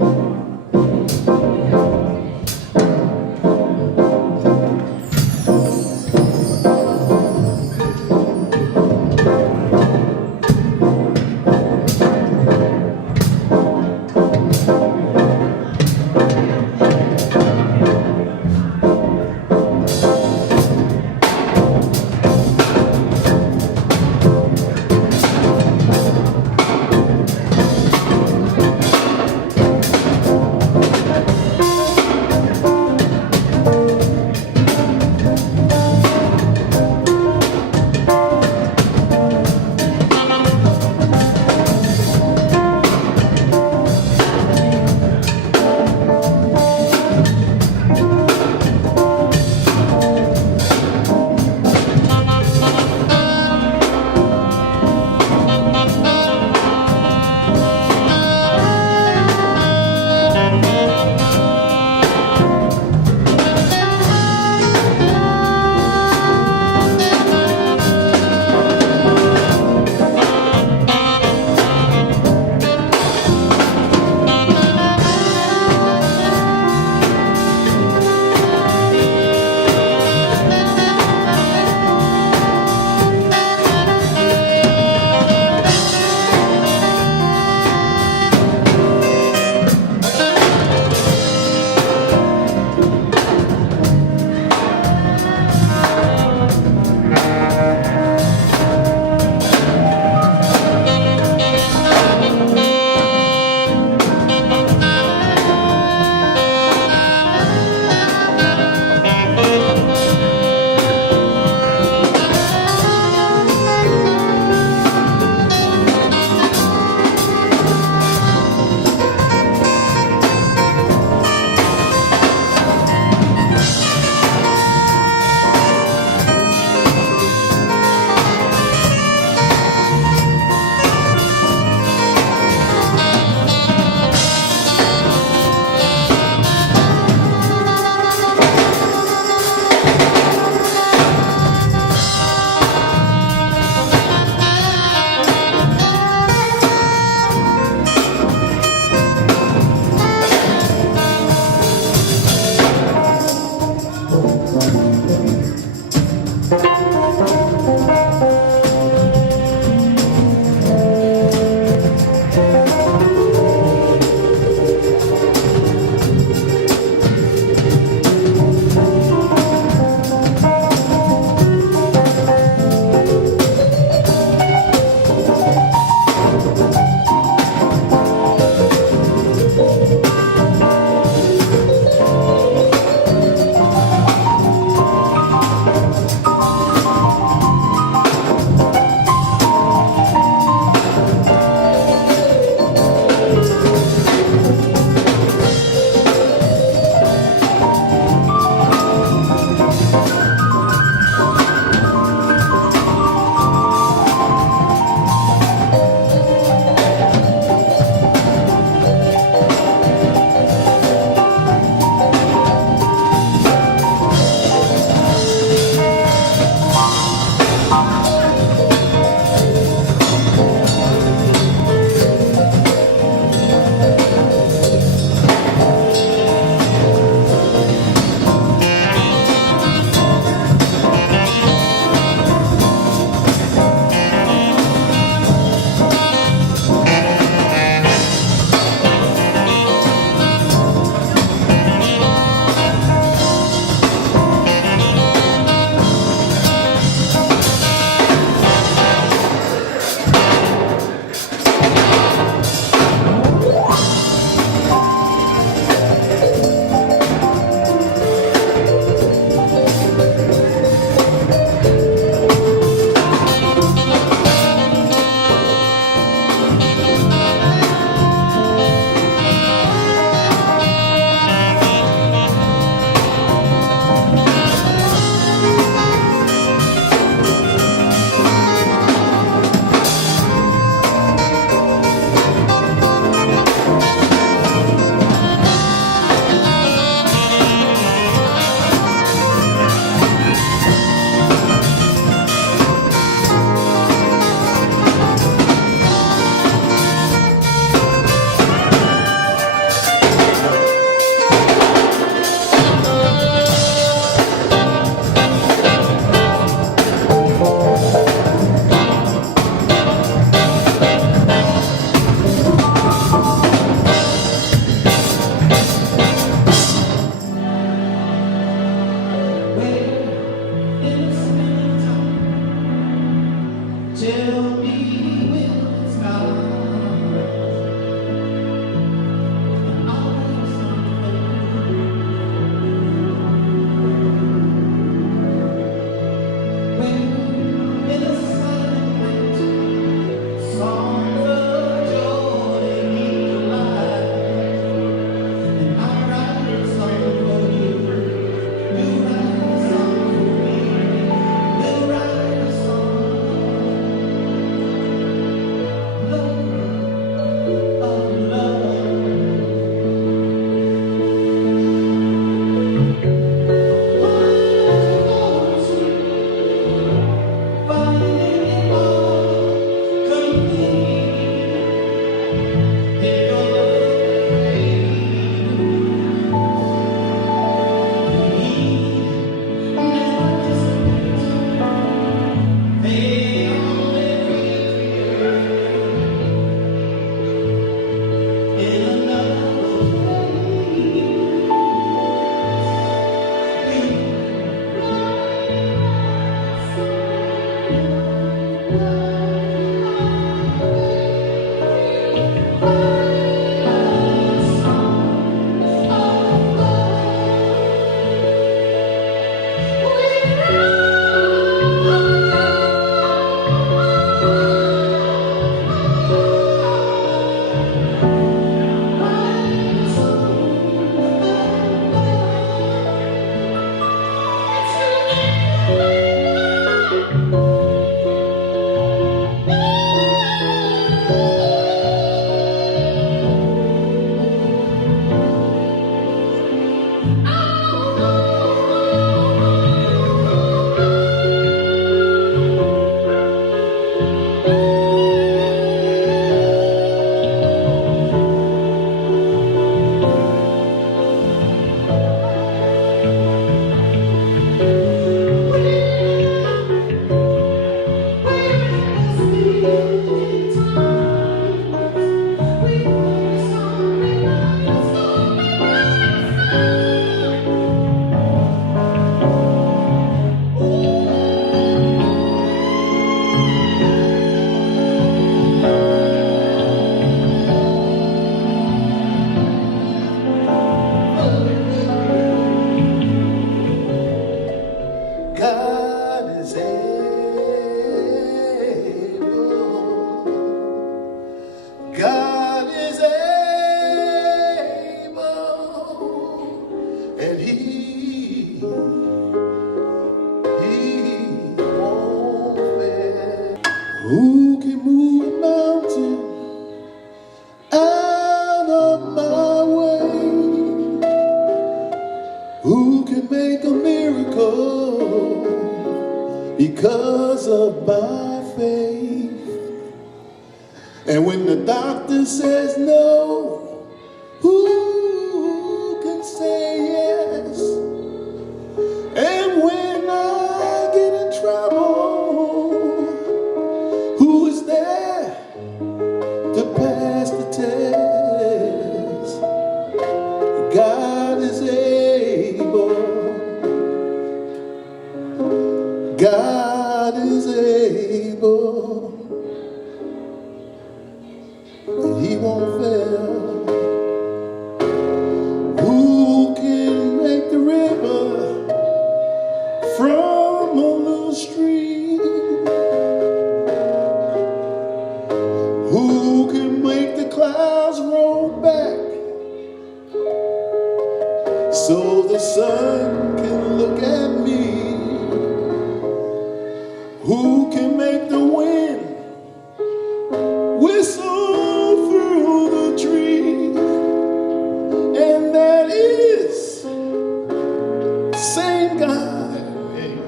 miracle because of my faith. And when the doctor says no, who can say yes? And when I get in trouble, who is there to pass the test? God is able. God is able. And He won't fail. Who can make the river from a little stream? Who can make the clouds roll back so the sun can look at me? Who can make the wind whistle through the trees? And that is the same God. Hey,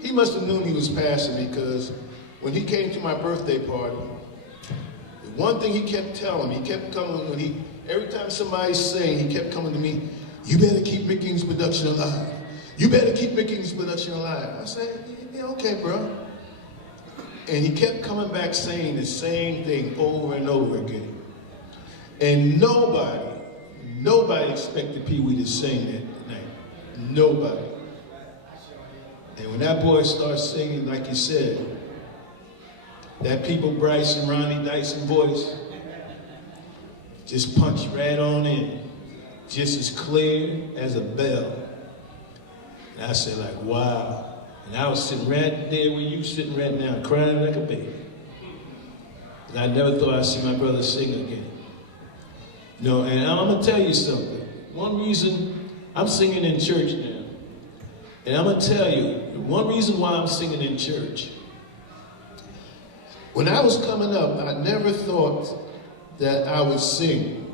he must have known he was passing, because when he came to my birthday party, the one thing he kept telling me, he kept coming every time somebody sang, he kept coming to me, "You better keep Mickens production alive. You better keep Mickens production alive." I said, "Yeah, okay, bro." And he kept coming back saying the same thing over and over again. And nobody expected Pee Wee to sing that night. Nobody. And when that boy starts singing, like you said, that People Bryce and Ronnie Dyson voice just punched right on in, just as clear as a bell. And I said, like, wow. And I was sitting right there where you sitting right now, crying like a baby. And I never thought I'd see my brother sing again. You know, and I'm gonna tell you something. One reason I'm singing in church now, and I'm gonna tell you, one reason why I'm singing in church. When I was coming up, I never thought that I would sing,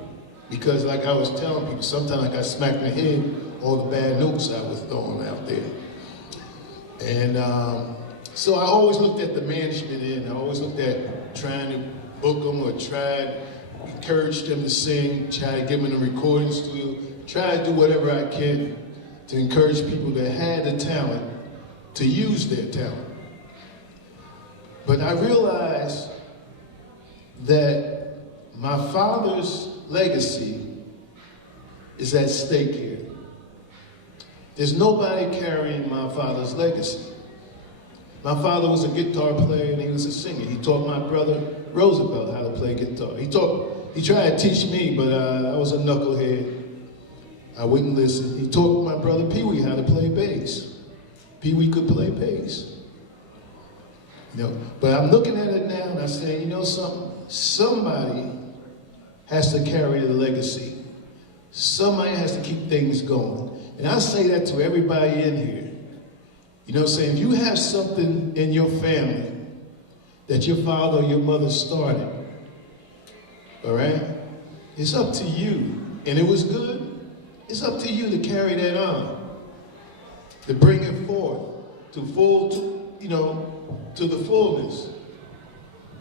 because like I was telling people, sometimes I got smacked in the head, all the bad notes I was throwing out there. And so I always looked at the management end. I always looked at trying to book them or try to encourage them to sing, try to give them a recording studio, try to do whatever I can to encourage people that had the talent to use their talent. But I realized that my father's legacy is at stake here. There's nobody carrying my father's legacy. My father was a guitar player and he was a singer. He taught my brother Roosevelt how to play guitar. He tried to teach me, but I was a knucklehead. I wouldn't listen. He taught my brother Pee Wee how to play bass. Pee Wee could play bass. You know, but I'm looking at it now and I'm saying, you know something? Somebody has to carry the legacy. Somebody has to keep things going. And I say that to everybody in here. You know what I'm saying? If you have something in your family that your father or your mother started, all right? It's up to you. And it was good. It's up to you to carry that on, to bring it forth, to the fullness.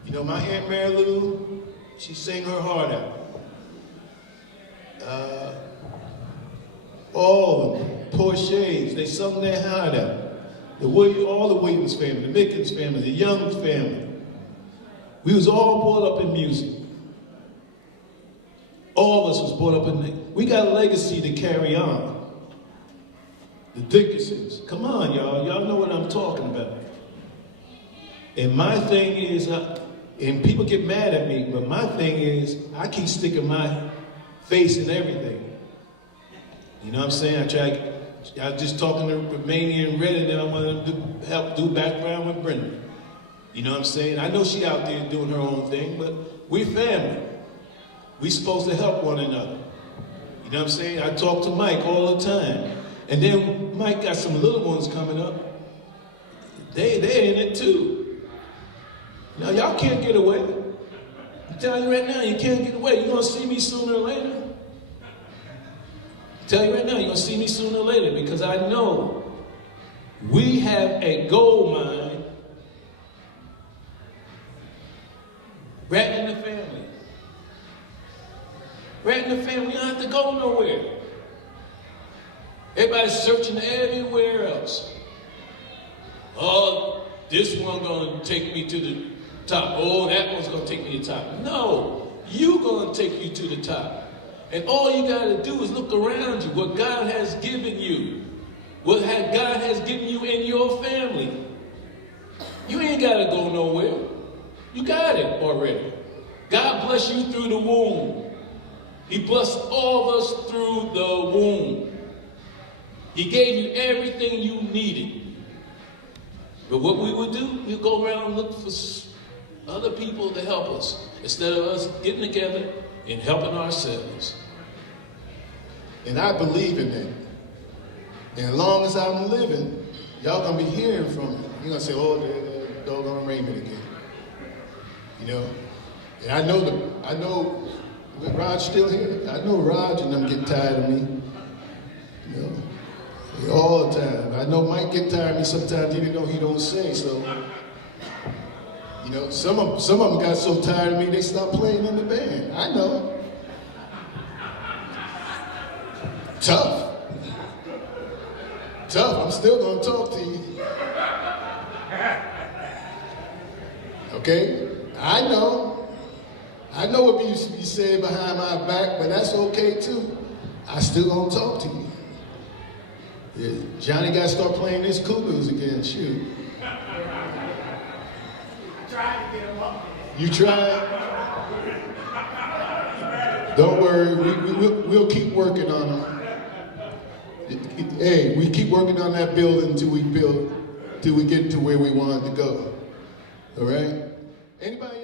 You know, my Aunt Mary Lou, she sang her heart out. All of them, Porsches, they sung their heart out. All the Williams family, the Mickens family, the Young family. We was all brought up in music. All of us was brought up in, we got a legacy to carry on. The Dickinsons, come on y'all know what I'm talking about. And my thing is, and people get mad at me, but my thing is, I keep sticking my face in everything. You know what I'm saying? I was just talking to Romania and Red, and then I wanted to help do background with Brenda. You know what I'm saying? I know she out there doing her own thing, but we're family. We supposed to help one another. You know what I'm saying? I talk to Mike all the time. And then Mike got some little ones coming up. They're in it too. Now y'all can't get away. I'm telling you right now, you can't get away. You're gonna see me sooner or later. Tell you right now, you're going to see me sooner or later because I know we have a gold mine right in the family. Right in the family, we don't have to go nowhere. Everybody's searching everywhere else. Oh, this one's going to take me to the top. Oh, that one's going to take me to the top. No, you're going to take you to the top. And all you got to do is look around you, what God has given you, what God has given you in your family. You ain't got to go nowhere. You got it already. God bless you through the womb. He blessed all of us through the womb. He gave you everything you needed. But what we would do, we'd go around and look for other people to help us instead of us getting together and helping ourselves. And I believe in that. And as long as I'm living, y'all gonna be hearing from me. You're gonna say, oh, the doggone Raymond again. You know? And I know Rod's still here. I know Rod and them get tired of me. You know? All the time. I know Mike get tired of me sometimes even though he don't say so. You know, some of them got so tired of me they stopped playing in the band. I know. Tough. I'm still gonna talk to you. Okay? I know what be said behind my back, but that's okay too. I still gonna talk to you. Yeah, Johnny got to start playing his cuckoos again, shoot. I tried to get him up. You tried? Don't worry, we'll keep working on it. Hey, we keep working on that building till we get to where we wanted to go. All right? Anybody?